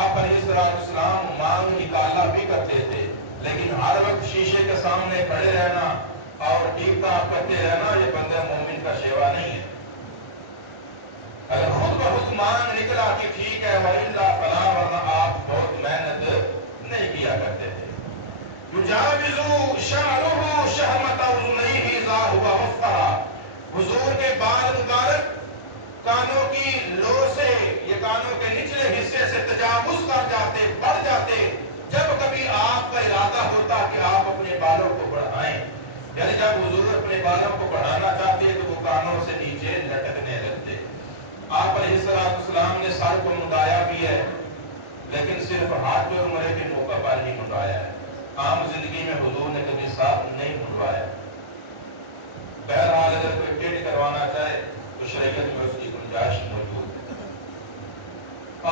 آپ علیہ السلام مانگ نکالنا بھی کرتے تھے، لیکن ہر وقت شیشے کے سامنے کھڑے رہنا اور ٹیپ ٹاپ کرتے رہنا یہ بندہ مومن کا شیوا نہیں ہے۔ اگر خود بخود مانگ نکلا کہ ٹھیک ہے، وَإِلَّا فَلَا، ورنہ آپ بہت محنت نہیں کیا کرتے تھے۔ يُجَاوِزُ شَعْرُهُ شَهْمَةَ أُذُنَيْهِ إِذَا هُوَ مُفْطَرٌ، حضور کے بال مبارک کانوں کی لو سے، یہ کانوں کے نچلے حصے سے تجاوز کر جاتے، بڑھ جاتے، جب کبھی آپ یعنی جب حضور اپنے بالوں کو بڑھانا چاہتے تو وہ کانوں سے نیچے لٹکنے لگتے. آپ علیہ السلام نے سر کو منڈایا بھی ہے لیکن صرف حج اور عمرے کے موقع پر ہی منڈایا ہے. عام زندگی میں حضور نے کبھی سر نہیں منڈوایا. بہرحال اگر کوئی ٹیڑھ کروانا چاہے تو شریعت میں اس کی گنجائش موجود ہے.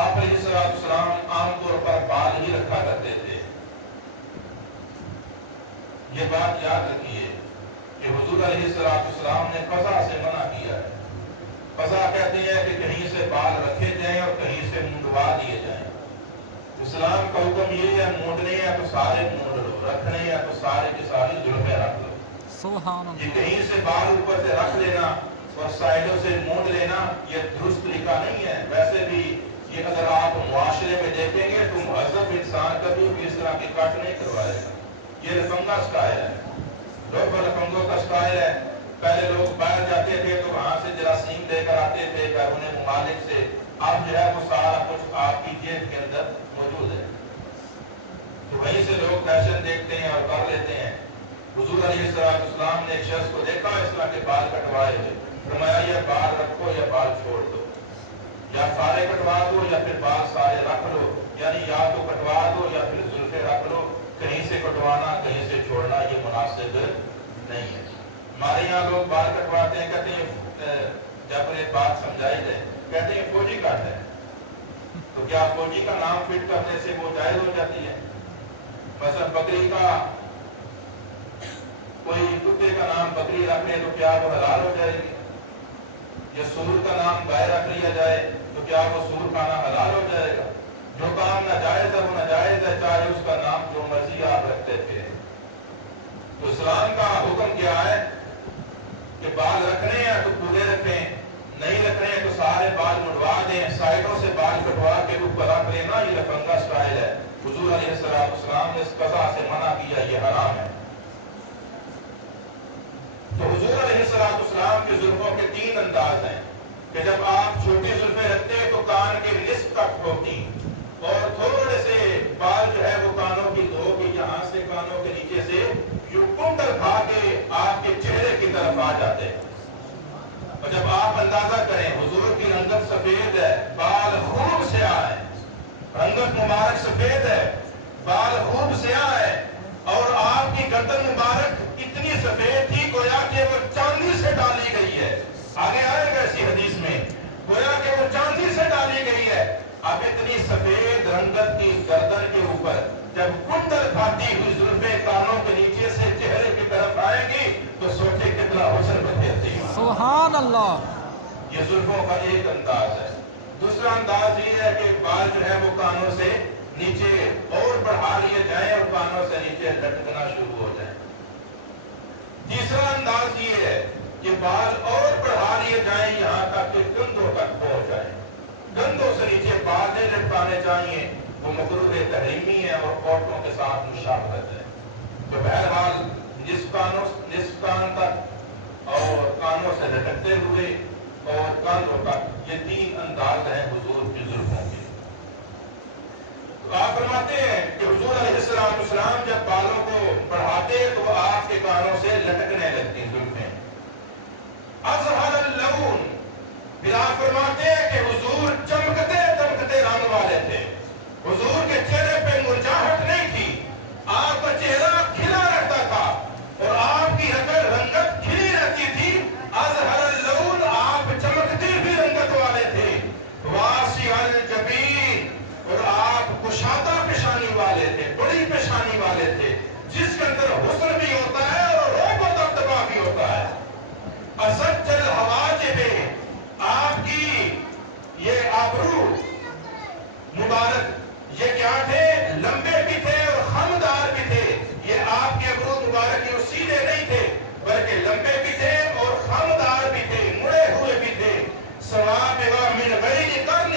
آپ علیہ السلام عام طور پر بال ہی رکھا کرتے تھے. یہ بات یاد رکھیے کہ حضور علیہ السلام نے قضا سے منع کیا ہے. قضا کہتے ہیں کہ کہیں سے بال رکھے جائیں اور کہیں سے منڈوا دیے جائیں. اسلام کا حکم یہ ہے مونڈنے ہیں تو سارے مونڈ لو, رکھنے ہیں تو سارے کی ساری زلفیں رکھ لو. سبحان یہ اللہ. کہیں سے بال اوپر سے رکھ لینا اور سائڈوں سے مونڈ لینا یہ درست طریقہ نہیں ہے. ویسے بھی یہ اگر آپ معاشرے میں دیکھیں گے تو مہذب انسان کبھی بھی اس طرح کی کٹ نہیں کروائے گا. یہ لفنگا سٹائل ہے, لوگ لفنگوں کا سٹائل ہے. پہلے لوگ باہر جاتے تھے تو وہاں سے جراثیم لے کر آتے تھے بیرون ممالک سے. اب جو ہے وہ سارا کچھ آپ کی جیب کے اندر موجود ہے, تو وہیں سے لوگ فیشن دیکھتے ہیں اور کر لیتے ہیں. حضور علیہ السلام نے ایک شخص کو دیکھا اس طرح کے بال کٹوائے ہوئے. فرمایا یہ بال رکھو یا بال چھوڑ دو, یا سارے کٹوا دو یا پھر بال سارے رکھ لو. یعنی یا تو کٹوا دو یا پھر زلفیں رکھ لو. کہیں سے کٹوانا کہیں سے چھوڑنا یہ مناسب نہیں ہے. ہمارے یہاں لوگ بال کٹواتے ہیں, کہتے ہیں جب انہیں بات سمجھائی جائے کہتے ہیں فوجی کٹ ہے. تو کیا فوجی کا نام فٹ کرنے سے وہ جائز ہو جاتی ہے؟ مثلا بکری کا کوئی کتے کا نام بکری رکھ لے تو کیا وہ حلال ہو جائے گی؟ یا سور کا نام گائے رکھ لیا جائے تو کیا وہ سور کھانا حلال ہو جائے گا؟ جو کام ناجائز ہے وہ ناجائز ہے, چاہے اس کا نام جو مرضی آپ رکھتے تھے. تو اسلام کا حکم کیا ہے کہ بال رکھنے ہیں تو پورے رکھیں, نہیں رکھنے ہیں تو سارے بال منڈوا دیں, سائڈوں سے بال کٹوا کے اوپر رکھ لینا. یہ لفنگا سٹائل ہے. حضور علیہ السلام نے اس قضا سے منع کیا, یہ حرام ہے. تو حضور علیہ السلام کی زلفوں کے 3 انداز ہیں کہ جب آپ چھوٹی زلفیں رکھتے تو کان کے نصف تک ہوتی اور تھوڑے سے بال جو ہے وہ کانوں کی دو کے یہاں سے کانوں کے نیچے سے یوں کنڈل کھا کے آپ کے چہرے کی طرف آ جاتے ہیں. اور جب آپ اندازہ کریں حضور کی رنگت سفید ہے, بال خوب سیاہ ہے, رنگت مبارک سفید ہے, بال خوب سیاہ ہے, اور آپ کی گردن مبارک اتنی سفید تھی گویا کہ وہ چاندی سے ڈالی گئی ہے. آگے آئے گا اسی حدیث میں, گویا کہ وہ چاندی سے ڈالی گئی ہے. اب اتنی سفید رنگت کی گردن کے اوپر جب کنڈل کھاتی ہوئی زلفیں کانوں کے نیچے سے چہرے کی طرف آئے گی تو سوچے کتنا حسن بتاتی ہے. سبحان اللہ. یہ زلفوں کا ایک انداز ہے. دوسرا انداز یہ ہے کہ بال جو ہے وہ کانوں سے نیچے اور بڑھا لیے جائیں اور کانوں سے نیچے لٹکنا شروع ہو جائیں. تیسرا انداز یہ ہے کہ بال اور بڑھا لیے جائیں یہاں تک کہ گندوں تک پہنچ جائیں. گندوں سے نیچے بال نہیں لٹکانے چاہیے, وہ مکروہ تحریمی ہے اور عورتوں کے ساتھ مشابہت ہے. تو بہرحال نصف کان تک اور کانوں سے لٹکتے ہوئے اور کانوں تک, یہ 3 انداز ہیں حضور کی زلفوں کے. تو آپ فرماتے ہیں کہ حضور علیہ السلام جب بالوں کو بڑھاتے تو آپ کے کانوں سے لٹکنے لگتی زلفیں. اظہر اللون, پھر آپ فرماتے ہیں کہ حضور چمکتے چمکتے رنگ والے تھے. حضور کے چہرے پہ مرجھاہٹ نہیں تھی, آپ کا چہرہ کھلا رہتا تھا اور آپ کی رنگت کھلی رہتی تھی. اظہر اللون, آپ چمکتی بھی رنگت والے تھے. واسع الجبین, اور آپ کشادہ پیشانی والے تھے, بڑی پیشانی والے تھے جس کے اندر حسن بھی ہوتا ہے اور روب و دبدبا بھی ہوتا ہے. اسد الحواجب, آپ کی یہ ابرو مبارک یہ کیا تھے, لمبے بھی تھے اور خمدار بھی تھے. یہ آپ کے ابرو مبارک یہ سیدھے نہیں تھے بلکہ لمبے بھی تھے اور خمدار بھی تھے, مڑے ہوئے بھی تھے. سوابغ من غیر قرن,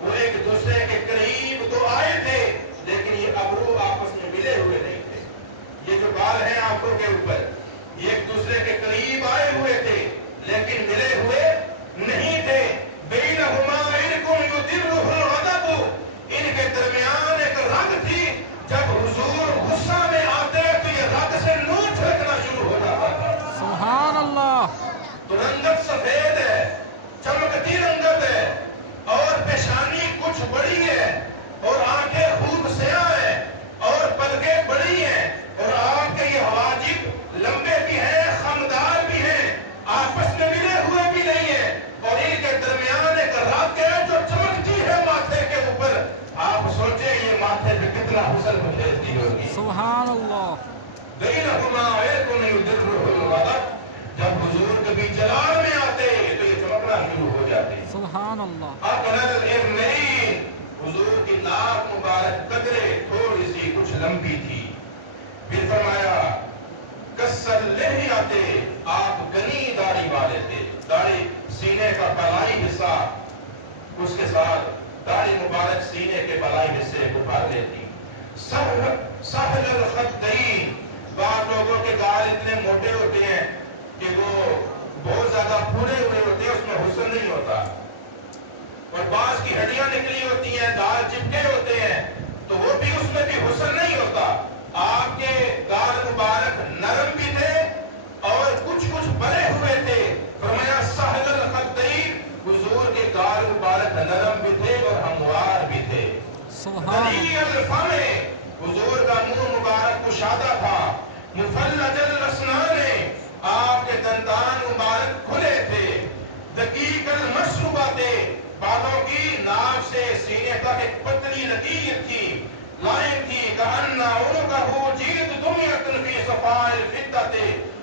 وہ ایک دوسرے کے قریب تو آئے تھے لیکن یہ ابرو آپس میں ملے ہوئے نہیں تھے. یہ جو بال ہیں آنکھوں کے اوپر یہ ایک دوسرے کے قریب آئے ہوئے تھے لیکن ملے ہوئے نہیں تھے. بینہما ارکم یدرہ الغضب, ان کے درمیان ایک رگ تھی. جب حضور غصہ میں آتے تو یہ رگ سے نور چھلکنا شروع ہو جاتا. کتنا حسن بکھیرتی ہوگی. سبحان اللہ. بینہما ایکن یدرہ الغضب. جب حضور کبھی جلال میں آتے تو یہ چمکنا شروع ہو جاتے. سبحان اللہ. اقنل الارنین. حضور کی ناک مبارک قدرے تھوڑی سی کچھ لمبی تھی. پھر فرمایا کسل لحیاتے. آپ گنی داڑھی والے تھے. داڑھی سینے کا بالائی حصہ اس کے ساتھ داڑھی مبارک سینے کے بالائی حصے کو بھر لیتی. سہل الخدین. بعض لوگوں کے گال اتنے موٹے ہوتے ہیں کہ وہ بہت زیادہ پھولے ہوئے ہوتے ہیں, اس میں حسن نہیں ہوتا. اور بعض کی ہڈیاں نکلی ہوتی ہیں, دال چپکے ہوتے ہیں, تو وہ بھی اس میں بھی حسن نہیں ہوتا. آپ کے گال مبارک نرم بھی تھے اور کچھ بڑے ہوئے تھے. فرمایا سہل الخدین. حضور کے گال مبارک نرم بھی تھے اور ہموار بھی تھے. سبحان ندی الفم. حضور کا منہ مبارک کشادہ تھا. مفلج الاسنان. آپ کے دندان مبارک کھلے تھے. دقیق المشربات. بالوں کی ناک سے سینے تک ایک پتلی لکیر تھی, لائن تھی. کأن عنقہ جید دمیۃ فی صفاء الفضۃ.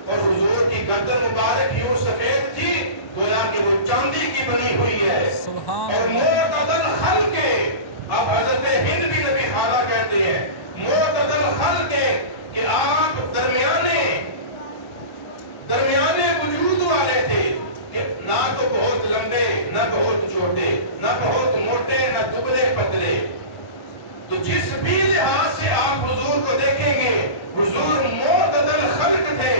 اور حضور کی گردن مبارک یوں سفید تھی گویا کہ وہ چاندی کی بنی ہوئی ہے. سبحان اور معتدل خلق. اب حضرت ہند بھی نبی خالہ کہتے ہیں معتدل خلق کہ آپ درمیانے وجود والے تھے, کہ نہ تو بہت لمبے نہ بہت چھوٹے, نہ بہت موٹے نہ دبلے پتلے. تو جس بھی لحاظ سے آپ حضور کو دیکھیں گے حضور معتدل خلق تھے.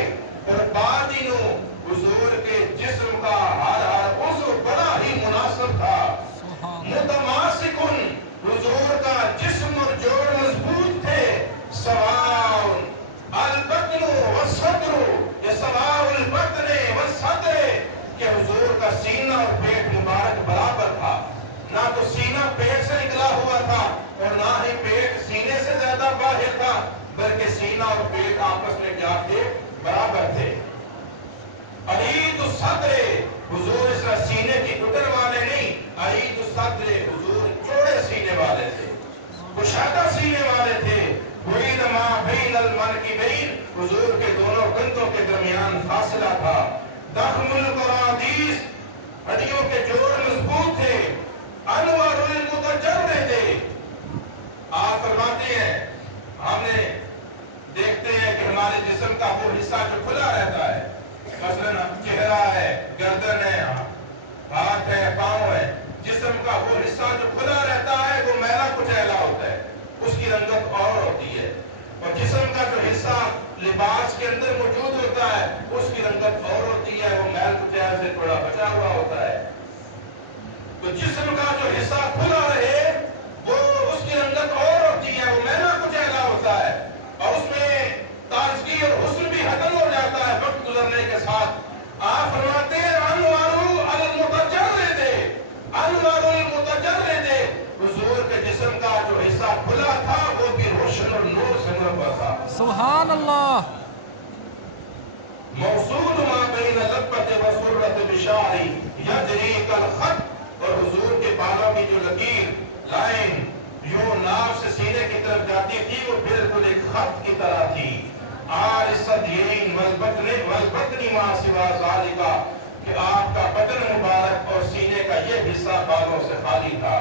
اور باطنو حضور کے جسم کا ہر عضو بڑا ہی مناسب تھا. متماسکن. حضور کا جسم اور جوڑ مضبوط تھے. سواء البطن والصدر. یہ سواء البطن والصدر کہ حضور کا سینہ اور پیٹ مبارک برابر تھا. نہ تو سینہ پیٹ سے نکلا ہوا تھا اور نہ ہی پیٹ سینے سے زیادہ باہر تھا, بلکہ سینہ اور پیٹ آپس میں کیا تھے, برابر تھے. عرید الصدر. حضور اس طرح سینے کی گٹر والے نہیں, عرید الصدر. حضور چوڑے سینے والے تھے, کشادہ سینے والے تھے. بین ما بین المنکبین. حضور کے دونوں کندھوں کے درمیان فاصلہ تھا. ضخم القرادیس. ہڈیوں کے جوڑ مضبوط تھے. انور المتجرد. آپ فرماتے ہیں ہم نے دیکھتے ہیں کہ ہمارے جسم کا وہ حصہ جو کھلا رہتا ہے, مثلا چہرہ ہے, گردن ہے, ہاتھ ہے, پاؤں ہے, جسم کا وہ حصہ جو کھلا رہتا ہے وہ میلا کچیلا ہوتا ہے, اس کی رنگت اور ہوتی ہے. اور جسم کا جو حصہ لباس کے اندر موجود ہوتا ہے اس کی رنگت اور ہوتی ہے, وہ میل کچیل سے تھوڑا بچا ہوا ہوتا ہے. تو جسم کا جو حصہ کھلا رہے وہ اس کی رنگت اور ہوتی ہے, وہ میلا کچیلا ہوتا ہے, اور اس میں تازگی اور حسن بھی ختم ہو جاتا ہے وقت گزرنے کے ساتھ. آپ فرماتے ہیں انوار المتجرد. انوار المتجرد. حضور کے جسم کا جو حصہ کھلا تھا وہ بھی روشن اور نور سے مربع تھا. سبحان اللہ. موصول ما بین لبۃ وسرۃ بشاری یجری کالخط. اور حضور کے بالوں کی جو لکیر لائن یوں ناف سے سینے کی طرف جاتی تھی وہ بالکل ایک خط کی طرح تھی. الصدیین والبطن ما سوا ذالک. کہ آپ کا بدن مبارک اور سینے کا یہ حصہ بالوں سے خالی تھا.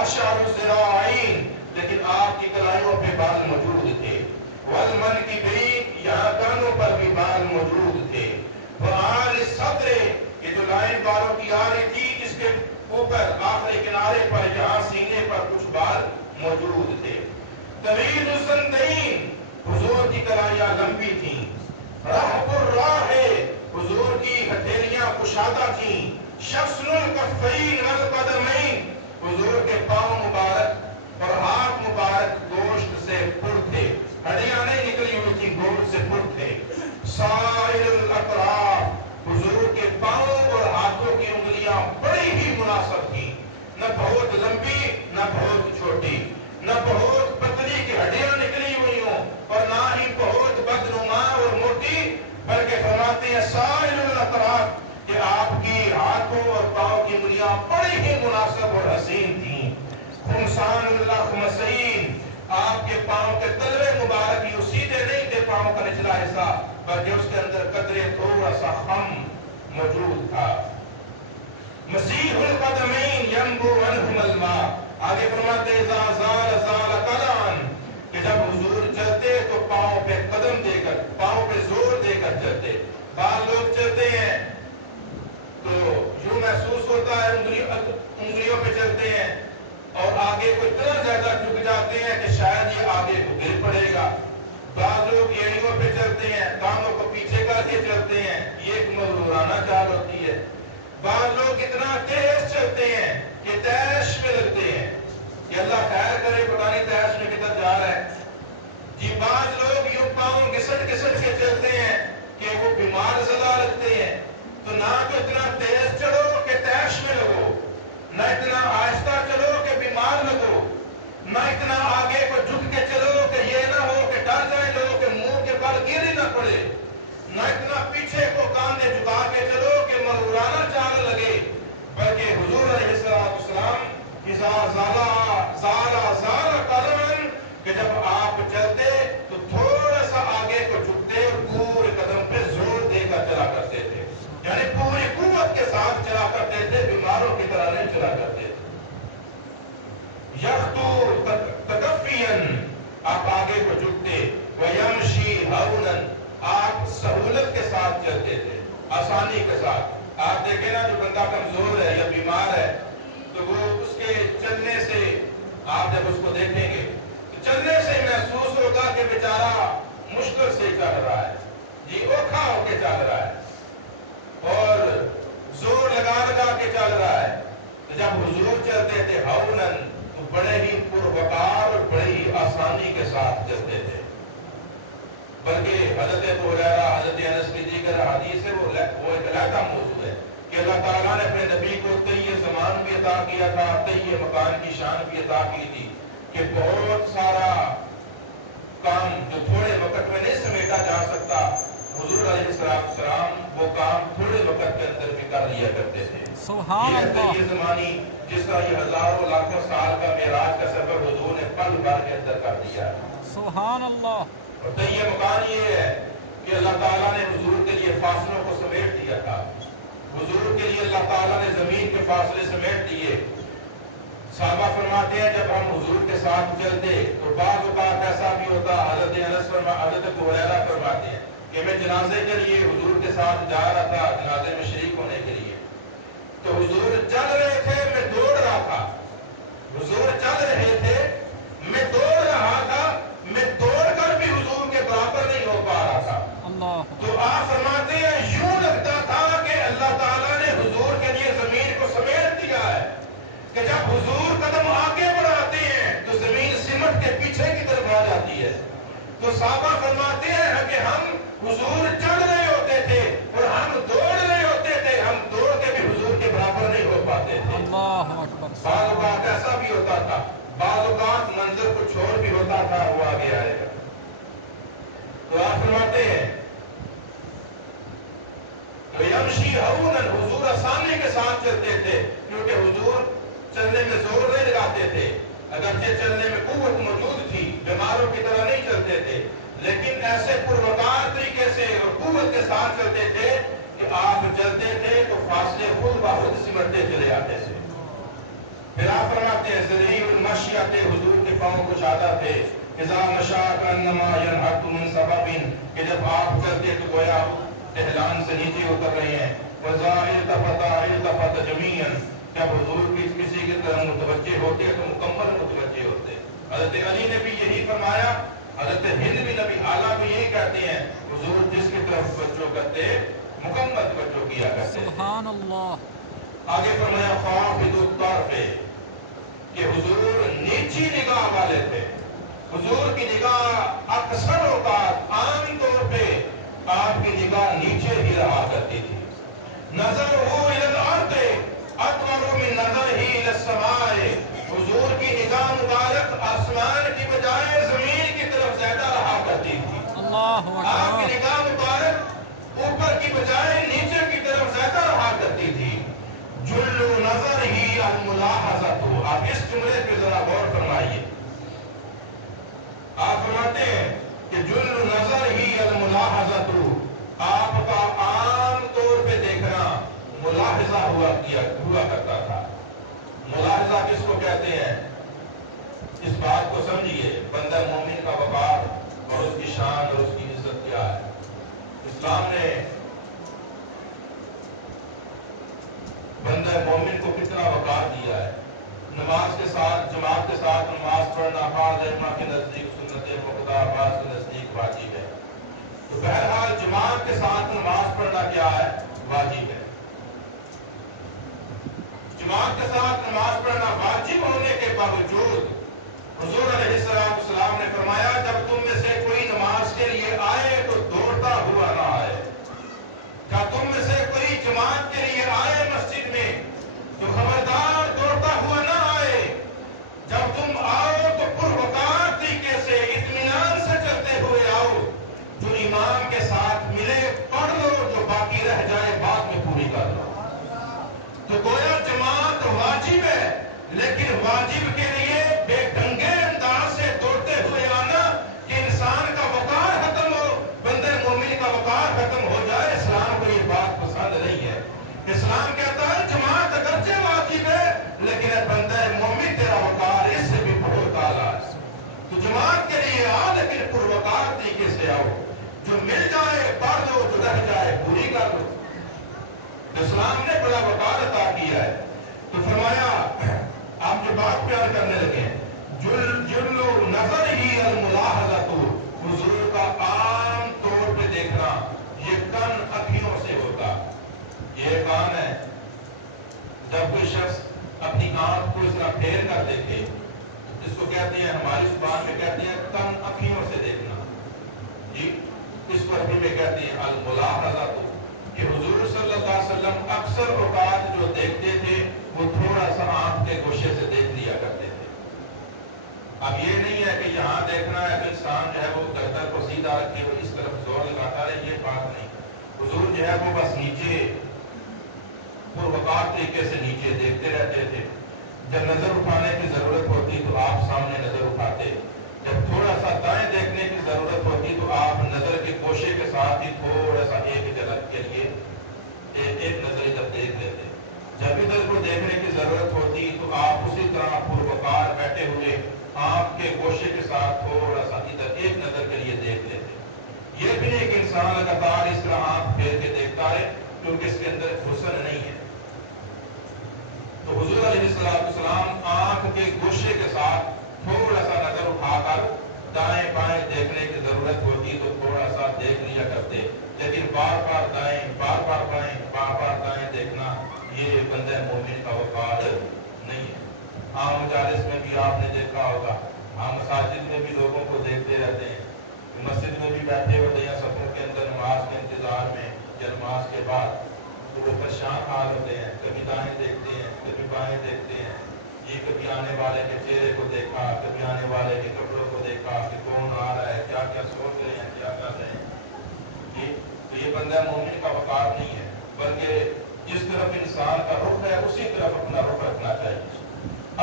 اشعر الذراعین. لیکن آپ کی کلائیوں پہ بال موجود تھے. والمنکبین. یہاں کانوں پر بھی بال موجود تھے. وآل الصدر. یہ جو لائن بالوں کی آ رہی تھی اس کے اوپر آخری کنارے پر یہاں سینے پر کچھ بال موجود تھے. طویل السنتین. حضور کی کلائیاں لمبی تھیں. رحب الراہ. حضور کی ہتھیلیاں کشادہ تھیں. شفصل الکفین والقدمین. حضور کے پاؤں مبارک اور ہاتھ مبارک گوشت سے پر تھے. ہڈیاں نہیں نکلی ہوئی تھی, گوشت سے پر تھے. سائر الاطراف. حضور کے پاؤں اور ہاتھوں کی انگلیاں بڑی ہی مناسب تھیں, نہ بہت لمبی نہ بہت چھوٹی, نہ بہت پتلی کی ہڈیاں نکلی ہوئی ہوں اور نہ ہی بہت بدنما اور موٹی, بلکہ فرماتے ہیں سائر الاطراف کہ آپ کی ہاتھوں اور پاؤں کی انگلیاں بڑی ہی مناسب اور حسین تھیں. خمسان اللہ خمسین. آپ کے پاؤں کے تلوے مبارک یوں سیدھے نہیں تھے، پاؤں کا نچلا حصہ، بلکہ اس کے اندر قدرے تھوڑا سا خم موجود تھا۔ مسیح القدمین ینبو عنہم الماء، آگے فرماتے اذا زال زال قدم، کہ جب حضور چلتے تو پاؤں پہ قدم دے کر، پاؤں پہ زور دے کر چلتے۔ بعض لوگ چلتے ہیں تو یوں محسوس ہوتا ہے انگلیوں پہ چلتے ہیں اور آگے کو اتنا زیادہ جھک جاتے ہیں کہ شاید یہ آگے کو گر پڑے گا۔ بعض لوگ ایڑیوں پہ چلتے ہیں، ٹانگوں کو پیچھے کر کے چلتے ہیں، یہ ایک مغرورانہ چال ہوتی ہے۔ بعض لوگ اتنا تیز چلتے ہیں کہ تیش میں لگتے ہیں کہ اللہ خیر کرے، پتہ نہیں تیش میں کدھر جا رہا ہے جی۔ بعض لوگ یوں پاؤں گھسٹ گھسٹ کے چلتے ہیں کہ وہ بیمار زدہ لگتے ہیں۔ تو نہ تو اتنا تیز چلو کہ تیش میں لگو، نہ اتنا آہستہ چلو کہ بیمار لگو، نہ اتنا آگے کو جھک کے چلو کہ یہ نہ ہو کہ ڈر جائے لوگ کہ منہ کے بل گر ہی نہ پڑے، نہ اتنا پیچھے کو کاندھے جھکا کے چلو کہ مغرورانہ چال لگے، بلکہ حضور علیہ السلام اذا زال قدم، کہ جب آپ چلتے تو تھوڑا سا آگے کو جھکتے اور پورے قدم پہ زور دے کر چلا کرتے تھے، یعنی پوری قوت کے ساتھ چلا کرتے تھے، بیماروں کی طرح نہیں چلا کرتے تھے۔ یخطو تکفین، آپ آگے کو جھکتے، ویمشی ہونن، آپ سہولت کے ساتھ چلتے تھے، آسانی کے ساتھ۔ آپ دیکھیں نا جو بندہ کمزور ہے یا بیمار ہے تو وہ اس کے چلنے سے، آپ جب اس کو دیکھیں گے تو چلنے سے محسوس ہوگا کہ بیچارہ مشکل سے چل رہا ہے جی، اوکھا ہو کے چل رہا ہے اور زور لگا لگا کے چل رہا ہے۔ تو جب حضور چلتے تھے ہونن، تو بڑے ہی پروقار اور بڑی ہی آسانی کے ساتھ چلتے تھے، بلکہ حضرت ابو ہریرہ، حضرت انس کی دیگر حدیث ہے، وہ ایک علیحدہ موضوع ہے کہ اللہ تعالیٰ نے اپنے نبی کو طی زمان بھی عطا کیا تھا، طی مکان کی شان بھی عطا کی تھی کہ بہت سارا کام جو تھوڑے وقت میں نہیں سمیٹا جا سکتا، حضور علیہ السلام وہ کام تھوڑے وقت کے اندر بھی کر لیا کرتے تھے۔ سبحان اللہ۔ یہ زمانی جس کا یہ ہزاروں لاکھوں سال کا معراج کا سفر حضور نے پل بھر کے اندر کر دیا ہے۔ سبحان اللہ۔ اور تو یہ مکان یہ ہے کہ اللہ تعالیٰ نے حضور کے لیے فاصلوں کو سمیٹ دیا تھا، حضور کے لیے اللہ تعالیٰ نے زمین کے فاصلے سمیٹ دیے۔ صحابہ فرماتے ہیں جب ہم حضور کے ساتھ چلتے تو بعض اوقات ایسا بھی ہوتا، حضرت انس حضرت ابو ہریرہ فرماتے ہیں کہ میں جنازے کے لیے حضور کے ساتھ جا رہا تھا، جنازے میں شریک ہونے کے لیے، تو حضور چل رہے تھے، میں دوڑ رہا تھا، حضور چل رہے تھے، میں دوڑ رہا تھا، میں دوڑ کر بھی حضور کے برابر نہیں ہو پا رہا تھا۔ اللہ۔ تو آپ فرماتے ہیں یوں لگتا تھا کہ اللہ تعالیٰ نے حضور کے لیے زمین کو سمیٹ دیا ہے کہ جب حضور قدم آگے بڑھاتے ہیں تو زمین سمٹ کے پیچھے کی طرف آ جاتی ہے۔ تو صحابہ فرماتے ہیں کہ ہم حضور چل رہے ہوتے تھے اور ہم دوڑ رہے ہوتے تھے، ہم دوڑ کے بھی حضور کے برابر نہیں ہو پاتے تھے۔ اللہ اکبر۔ بعض اوقات ایسا بھی ہوتا تھا، بعض اوقات منظر کچھ اور بھی ہوتا تھا، وہ آگے آئے گا۔ تو آپ فرماتے ہیں تو یمشی ہونن، حضور آسانی کے ساتھ چلتے تھے کیونکہ حضور چلنے میں زور نہیں لگاتے تھے، اگرچہ چلنے میں قوت موجود تھی، بیماروں کی طرح نہیں چلتے تھے، لیکن ایسے پروقار طریقے سے اور قوت کے ساتھ چلتے تھے کہ آپ چلتے تھے تو فاصلے خود بخود سمٹتے چلے آتے تھے۔ پھر آپ فرماتے ہیں ذریع المشیۃ، حضور کے پاؤں کشادہ تھے، اذا مشا کانما ینحط من سبب، کہ جب آپ چلتے تو گویا ڈھلان سے نیچے اتر رہے ہیں، وذا التفت جمیعا، جب حضور کسی کی طرف متوجہ ہوتے تو مکمل متوجہ ہوتے۔ حضرت علی نے بھی یہی فرمایا، حضرت ہند بھی نبی اعلیٰ بھی یہی کہتے ہیں، حضور جس کی طرف توجہ کرتے مکمل توجہ کیا کرتے۔ سبحان اللہ۔ آگے فرمایا خافض الطرف، کہ حضور نیچی نگاہ والے تھے، حضور کی نگاہ اکثر اوقات عام طور پہ آپ کی نگاہ نیچے ہی رہا کرتی تھی۔ نظر ہو الی الارض اطول من نظر ہی الی السماء، حضور کی نگاہ مبارک آسمان کی بجائے زمین کی طرف زیادہ رہا کرتی تھی۔ اللہ آپ کی اکبر۔ نگاہ مبارک اوپر کی بجائے نیچے کی طرف زیادہ رہا کرتی تھی۔ جلو نظر ہی الملاحظۃ، آپ اس جملے پہ ذرا غور فرمائیے، فرماتے ہیں کہ جل نظر ہی الملاحظۃ، آپ کا عام طور پہ دیکھنا ملاحظہ ہوا کرتا تھا۔ ملاحظہ کس کو کہتے ہیں؟ اس بات کو سمجھیے، بندہ مومن کا وقار اور اس کی شان اور اس کی عزت کیا ہے۔ اسلام نے بندہ مومن کو کتنا وقار دیا ہے۔ نماز کے ساتھ، جماعت کے ساتھ نماز پڑھنا بعض ائمہ کے نزدیک سنت مقتدیٰ، بعض کے نزدیک واجب ہے۔ تو بہرحال جماعت کے ساتھ نماز پڑھنا کیا ہے؟ واجب ہے۔ جماعت کے ساتھ نماز پڑھنا واجب ہونے کے باوجود حضور علیہ السلام نے فرمایا جب تم میں سے کوئی نماز کے لیے آئے تو دوڑتا ہوا نہ آئے۔ کیا تم میں سے کوئی جماعت کے لیے آئے مسجد میں تو خبردار دوڑتا ہوا نہ آئے۔ جب تم آؤ تو پروقار طریقے سے اطمینان سے چلتے ہوئے آؤ، جو امام کے ساتھ ملے پڑھ لو، جو باقی رہ جائے بعد میں پوری کر لو۔ تو گویا جماعت واجب ہے، لیکن واجب کے لیے بے ڈھنگے انداز سے دوڑتے ہوئے آنا کہ انسان کا وقار ختم ہو، بندے مومن کا وقار ختم ہو جائے، اسلام کو یہ بات پسند نہیں ہے۔ اسلام کہتا ہے جماعت اگرچہ واجب ہے لیکن بندہ مومن تیرا وقار اس سے بھی بہت اعلیٰ ہے۔ تو جماعت کے لیے آ لیکن پروقار طریقے سے آؤ، جو مل جائے پڑھ لو، جو رہ جائے پوری کر لو۔ اسلام نے بڑا وقار عطا کیا ہے۔ تو فرمایا آپ جو بات پیار کرنے لگے ہیں، جلو نظر ہی الملاحظۃ، حضور کا عام طور پہ دیکھنا، یہ کن اکھیوں سے ہوتا۔ یہ کان ہے، جب کوئی شخص اپنی آنکھ کو اس طرح پھیر کر دیکھے، جس کو کہتے ہیں ہماری زبان میں کہتے ہیں کن اکھیوں سے دیکھنا، جی اس کو عربی میں کہتے ہیں الملاحظۃ، کہ حضور صلی اللہ علیہ وسلم اکثر اوقات جو دیکھتے تھے وہ تھوڑا سا آنکھ کے گوشے سے دیکھ لیا کرتے تھے۔ اب یہ نہیں ہے کہ یہاں دیکھنا ہے کہ انسان جو ہے وہ گردن کو سیدھا رکھے وہ اس طرف زور لگاتا رہے، یہ بات نہیں۔ حضور جو ہے وہ بس نیچے پروقار طریقے سے نیچے دیکھتے رہتے تھے۔ جب نظر اٹھانے کی ضرورت ہوتی تو آپ سامنے نظر اٹھاتے، جب تھوڑا سا دائیں دیکھنے کی ضرورت ہوتی تو آپ نظر کے گوشے کے ساتھ ہی تھوڑا سا ایک جھلک کے لیے ایک نظر ادھر دیکھ لیتے۔ جب ادھر کو دیکھنے کی ضرورت ہوتی تو آپ اسی طرح پروقار بیٹھے ہوئے آپ کے گوشے کے ساتھ تھوڑا سا ادھر ایک نظر کے لیے دیکھ لیتے۔ یہ بھی نہیں کہ انسان لگاتار اس طرح آنکھ پھیر کے دیکھتا ہے کیونکہ اس کے اندر حسن نہیں ہے۔ تو حضور علیہ السلام آنکھ کے گوشے کے ساتھ تھوڑا سا نظر اٹھا کر دائیں بائیں دیکھنے کی ضرورت ہوتی تو تھوڑا سا دیکھ لیا کرتے، لیکن بار بار دائیں، بار بار بائیں، بار بار دائیں دیکھنا یہ بندہ مومن کا وقار نہیں ہے۔ عام مجالس میں بھی آپ نے دیکھا ہوگا، عام مساجد میں بھی لوگوں کو دیکھتے رہتے ہیں، مسجد میں بھی بیٹھے ہوتے ہیں صفوں کے اندر نماز کے انتظار میں یا نماز کے بعد، تو وہ پریشان حال ہوتے ہیں، کبھی دائیں دیکھتے ہیں، کبھی بائیں دیکھتے ہیں، یہ کبھی آنے والے کے چہرے کو دیکھا، کبھی آنے والے کے کپڑوں کو دیکھا کہ کون آ رہا ہے، کیا کیا سوچ رہے ہیں، کیا کر رہے ہیں۔ تو یہ بندہ مومن کا وقار نہیں ہے، بلکہ جس طرف انسان کا رخ ہے اسی طرف اپنا رخ رکھنا چاہیے۔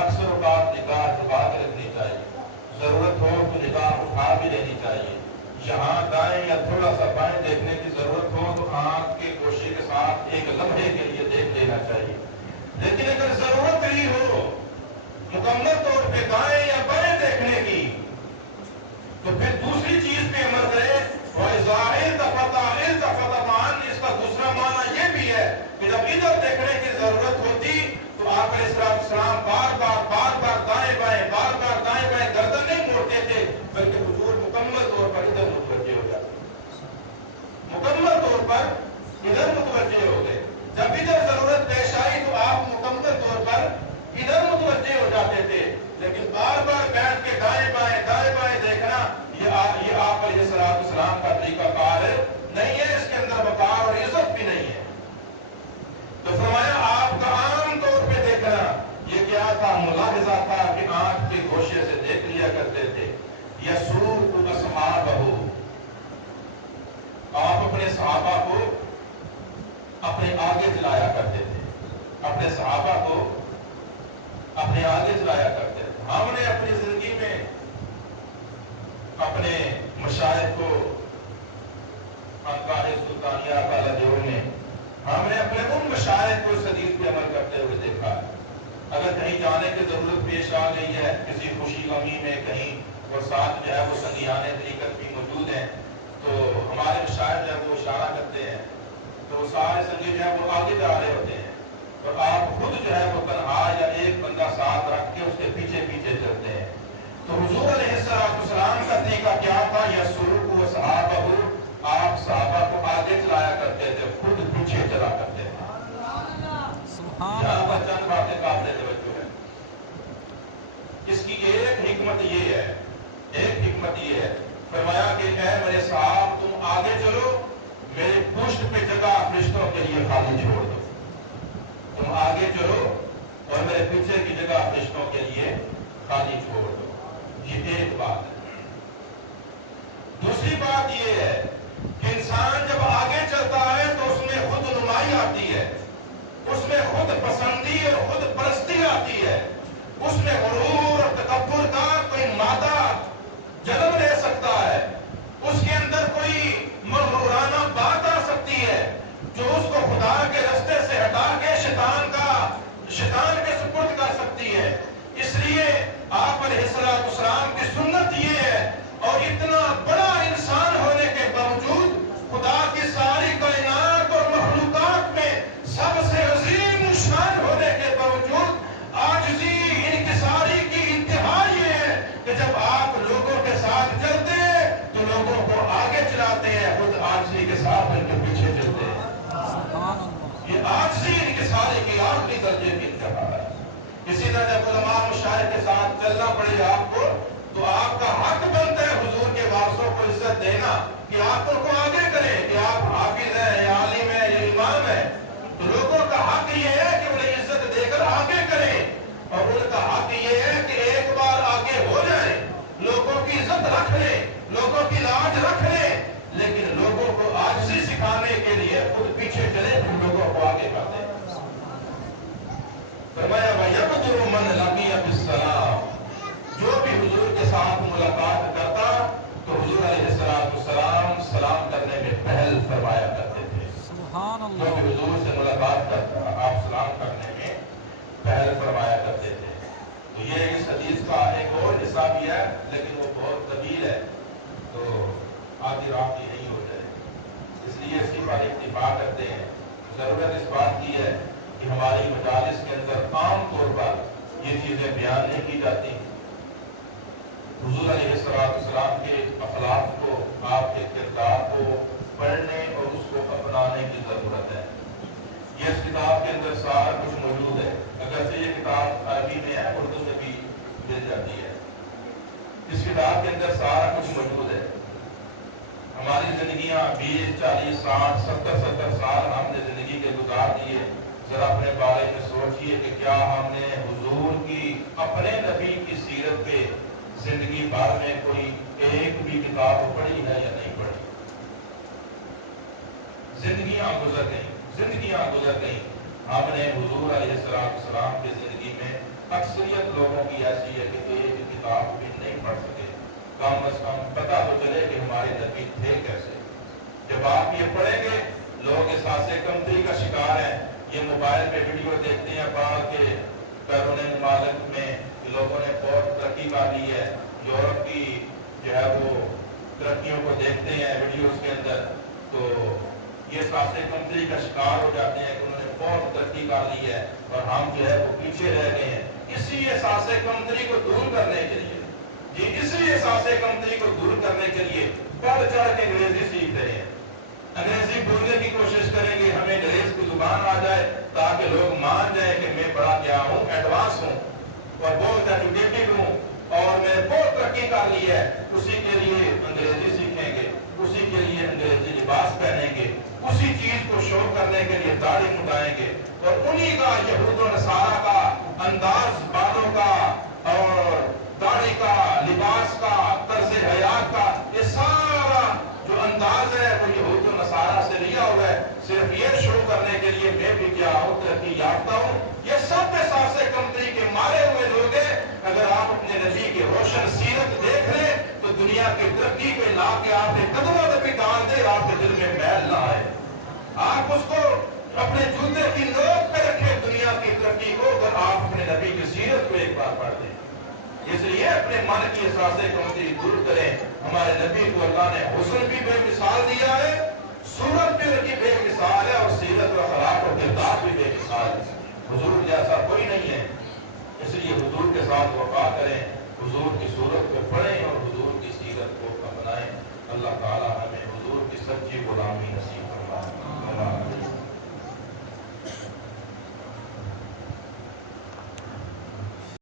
اکثر اوقات نگاہ جھکا کے رکھنی چاہیے، ضرورت ہو تو نگاہ اٹھا بھی لینی چاہیے۔ یہاں دائیں یا تھوڑا سا بائیں دیکھنے کی ضرورت ہو تو آنکھ کے گوشے کے ساتھ ایک لمحے کے لیے دیکھ لینا چاہیے۔ لیکن اگر ضرورت ہی ہو مکمل طور پہ دائیں یا بائیں دیکھنے کی تو پھر دوسری چیز پہ عمل کرے۔ اس کا دوسرا معنی یہ بھی ہے کہ جب ادھر دیکھنے کی ضرورت ہوتی تو آپ علیہ السلام بار بار دائیں بائیں، بار بار دائیں بائیں گردن نہیں موڑتے تھے، بلکہ حضور مکمل طور پر ادھر متوجہ ہو جاتے، مکمل طور پر ادھر متوجہ ہو گئے۔ جب ادھر ضرورت پیش آئی تو آپ مکمل طور پر ادھر متوجہ ہو جاتے تھے، لیکن بار بار بیٹھ کے دائیں بائیں دیکھنا یہ آپ علیہ السلام کا طریقہ کار نہیں ہے، اس کے اندر وقار اور عزت بھی نہیں ہے۔ تو فرمایا آپ کا عام طور پہ دیکھنا یہ کیا تھا؟ ملاحظہ تھا کہ آنکھ کے گوشے سے دیکھ لیا کرتے تھے۔ یسوق اصحابہ، آپ اپنے صحابہ کو اپنے آگے چلایا کرتے تھے، اپنے صحابہ کو اپنے آگے چلایا کرتے تھے۔ ہم نے اپنی زندگی میں اپنے مشائخ کو خانقاہ سلطانیہ کالا دیور نے ہم نے اپنے ان مشائخ کو اس حدیث پہ عمل کرتے ہوئے دیکھا ہے۔ اگر کہیں جانے کی ضرورت پیش آ گئی ہے کسی خوشی غمی میں کہیں اور ساتھ جو ہے وہ سنگیان طریقت بھی موجود ہیں تو ہمارے مشائخ جو ہے وہ اشارہ کرتے ہیں تو سارے سنگی جو ہے وہ آگے جا رہے ہوتے ہیں اور آپ خود جو ہے وہ تنہا یا ایک بندہ ساتھ رکھ کے اس کے پیچھے پیچھے چلتے ہیں۔ تو حضور علیہ السلام کا طریقہ کیا تھا؟ یسوق و صحابہ، آپ صحابہ کو آگے چلایا کرتے تھے، خود پیچھے چلا کرتے تھے۔ سبحان یہاں پر اللہ۔ چند باتیں قابل توجہ ہیں۔ اس کی ایک حکمت یہ ہے، فرمایا کہ اے میرے صاحب تم آگے چلو، میرے پشت پہ جگہ فرشتوں کے لیے خالی چھوڑ دو۔ تم آگے چلو اور میرے پیچھے کی جگہ فرشتوں کے لیے خالی چھوڑ دو۔ یہ ایک بات ہے۔ دوسری بات یہ ہے کہ انسان جب آگے چلتا ہے تو اس میں خود نمائی آتی ہے، اس میں خود پسندی اور خود پرستی آتی ہے، اس میں غرور اور تکبر کا کوئی مادہ جنم لے سکتا ہے، اس کے اندر کوئی مغرورانہ بات آ سکتی ہے جو اس کو خدا کے راستے سے ہٹا کے شیطان کے سپرد کر سکتی ہے۔ اس لیے آپ علیہ السلام کی سنت یہ ہے، اور اتنا بڑا انسان ہونے کے باوجود خدا کی ساری کائنات اور مخلوقات میں سب سے عظیم شان ہونے کے باوجود عاجزی انکساری کی انتہا یہ ہے کہ جب آپ لوگوں کے ساتھ چلتے ہیں تو لوگوں کو آگے چلاتے ہیں، خود عاجزی کے ساتھ ان کے پیچھے چلتے ہیں۔ سبحان اللہ۔ یہ عاجزی انکساری کی آخری درجے کی انتہا ہے۔ اسی طرح جب علماء مشاہد کے ساتھ چلنا پڑے آپ کو تو آپ کا حق بنتا ہے حضور کے وارثوں کو عزت دینا کہ آپ ان کو آگے کریں، کہ آپ حافظ ہیں یا عالم ہیں یا امام ہیں، تو لوگوں کا حق یہ ہے کہ انہیں عزت دے کر آگے کریں، اور ان کا حق یہ ہے کہ ایک بار آگے ہو جائیں، لوگوں کی عزت رکھ لیں، لوگوں کی لاج رکھ لیں، لیکن لوگوں کو عاجزی سکھانے کے لیے خود پیچھے چلے پھر لوگوں کو آگے کر دیں۔ فرمایا وَيَقْدُرُ مَنْ لَقِيَ بِالسَّلَامِ، جو بھی حضور کے ساتھ ملاقات کرتا تو حضور علیہ السلام سلام کرنے میں پہل فرمایا کرتے تھے۔ سبحان جو اللہ۔ بھی حضور سے ملاقات کرتا آپ سلام کرنے میں پہل فرمایا کرتے تھے۔ تو یہ اس حدیث کا ایک اور حصہ بھی ہے لیکن وہ بہت طویل ہے تو آدھی رات ہی نہیں ہو جائے، اس لیے اسی پر اکتفا کرتے ہیں۔ ضرورت اس بات کی ہے کہ ہماری مجالس کے اندر عام طور پر یہ چیزیں بیان نہیں کی جاتی۔ حضور علیہ السلام کے اخلاق کو، آپ کے کردار کو پڑھنے اور اس کو اپنانے کی ضرورت ہے۔ یہ اس کتاب کے اندر سارا کچھ موجود ہے، اگرچہ یہ کتاب عربی میں ہے، اردو میں بھی مل جاتی ہے۔ اس کتاب کے اندر سارا کچھ موجود ہے۔ ہماری زندگیاں 20 40 60 70 سال ہم نے زندگی کے گزار دیے۔ ذرا اپنے بارے میں سوچئے کہ کیا ہم نے حضور کی، اپنے نبی کی سیرت پہ زندگی بھر میں کوئی ایک بھی کتاب پڑھی ہے یا نہیں پڑھی؟ زندگیاں گزر گئیں، ہم نے حضور علیہ السلام کی زندگی میں اکثریت لوگوں کی ایسی ہے کہ ایک کتاب بھی نہیں پڑھ سکے۔ کم از کم پتہ تو چلے کہ ہمارے نبی تھے کیسے۔ جب آپ یہ پڑھیں گے لوگ احساس کمتری کا شکار ہیں، یہ موبائل پہ ویڈیو دیکھتے ہیں باہر کے بیرون ممالک میں لوگوں نے بہت ترقی کر لی ہے، یورپ کی جو ہے وہ ترقیوں کو دیکھتے ہیں ویڈیوز کے اندر تو یہ احساس کمتری کا شکار ہو جاتے ہیں کہ انہوں نے بہت ترقی کر لی ہے اور ہم جو ہے وہ پیچھے رہ گئے ہیں۔ اسی احساس کمتری کو دور کرنے کے لیے، اسی احساس کمتری کو دور کرنے کے لیے بڑھ چڑھ کے انگریزی سیکھ رہے ہیں، انگریزی بولنے کی کوشش کریں گے، ہمیں انگریز کی زبان آ جائے تاکہ لوگ مان جائیں کہ میں بڑا کیا ہوں، ایڈوانس ہوں اور بہت ایجوکیٹڈ ہوں اور میں نے بہت ترقی کر لی ہے۔ اسی کے لیے انگریزی سیکھیں گے، اسی کے لیے انگریزی لباس پہنیں گے، اسی چیز کو شو کرنے کے لیے داڑھی منڈائیں گے اور انہی کا یہود و نصارہ کا انداز، بالوں کا اور داڑھی کا، لباس کا، طرز حیات کا، یہ سارا جو انداز ہے وہ یہود و نصارہ سے لیا ہوا ہے، صرف یہ شو کرنے کے لیے میں بھی کیا ہوں، ترقی یافتہ ہوں۔ یہ سب احساس کمتری کے مارے ہوئے لوگ ہیں۔ اگر آپ اپنے نبی کی روشن سیرت دیکھ لیں تو دنیا دنیا کی ترقی پہ لا کے آپ نے قدموں پہ ڈال دے، آپ کے دل میں میل نہ آئے، آپ اس کو اپنے جوتے کی نوک پہ رکھے دنیا کی ترقی کو، اگر آپ اپنے نبی کی سیرت کو ایک بار پڑھ دیں۔ اس لیے اپنے من کی احساسِ کمتری دور کریں۔ ہمارے نبی کو اللہ نے حسن بھی بے مثال دیا ہے، صورت بھی ان کی بے مثال ہے، اور سیرت و اخلاق و کردار بھی بے مثال ہے۔ حضور جیسا کوئی نہیں ہے، اس لیے حضور کے ساتھ وفا کریں، حضور کی صورت کو پڑھیں اور حضور کی سیرت کو اپنائیں۔ اللہ تعالی ہمیں حضور کی سچی غلامی نصیب فرمائے۔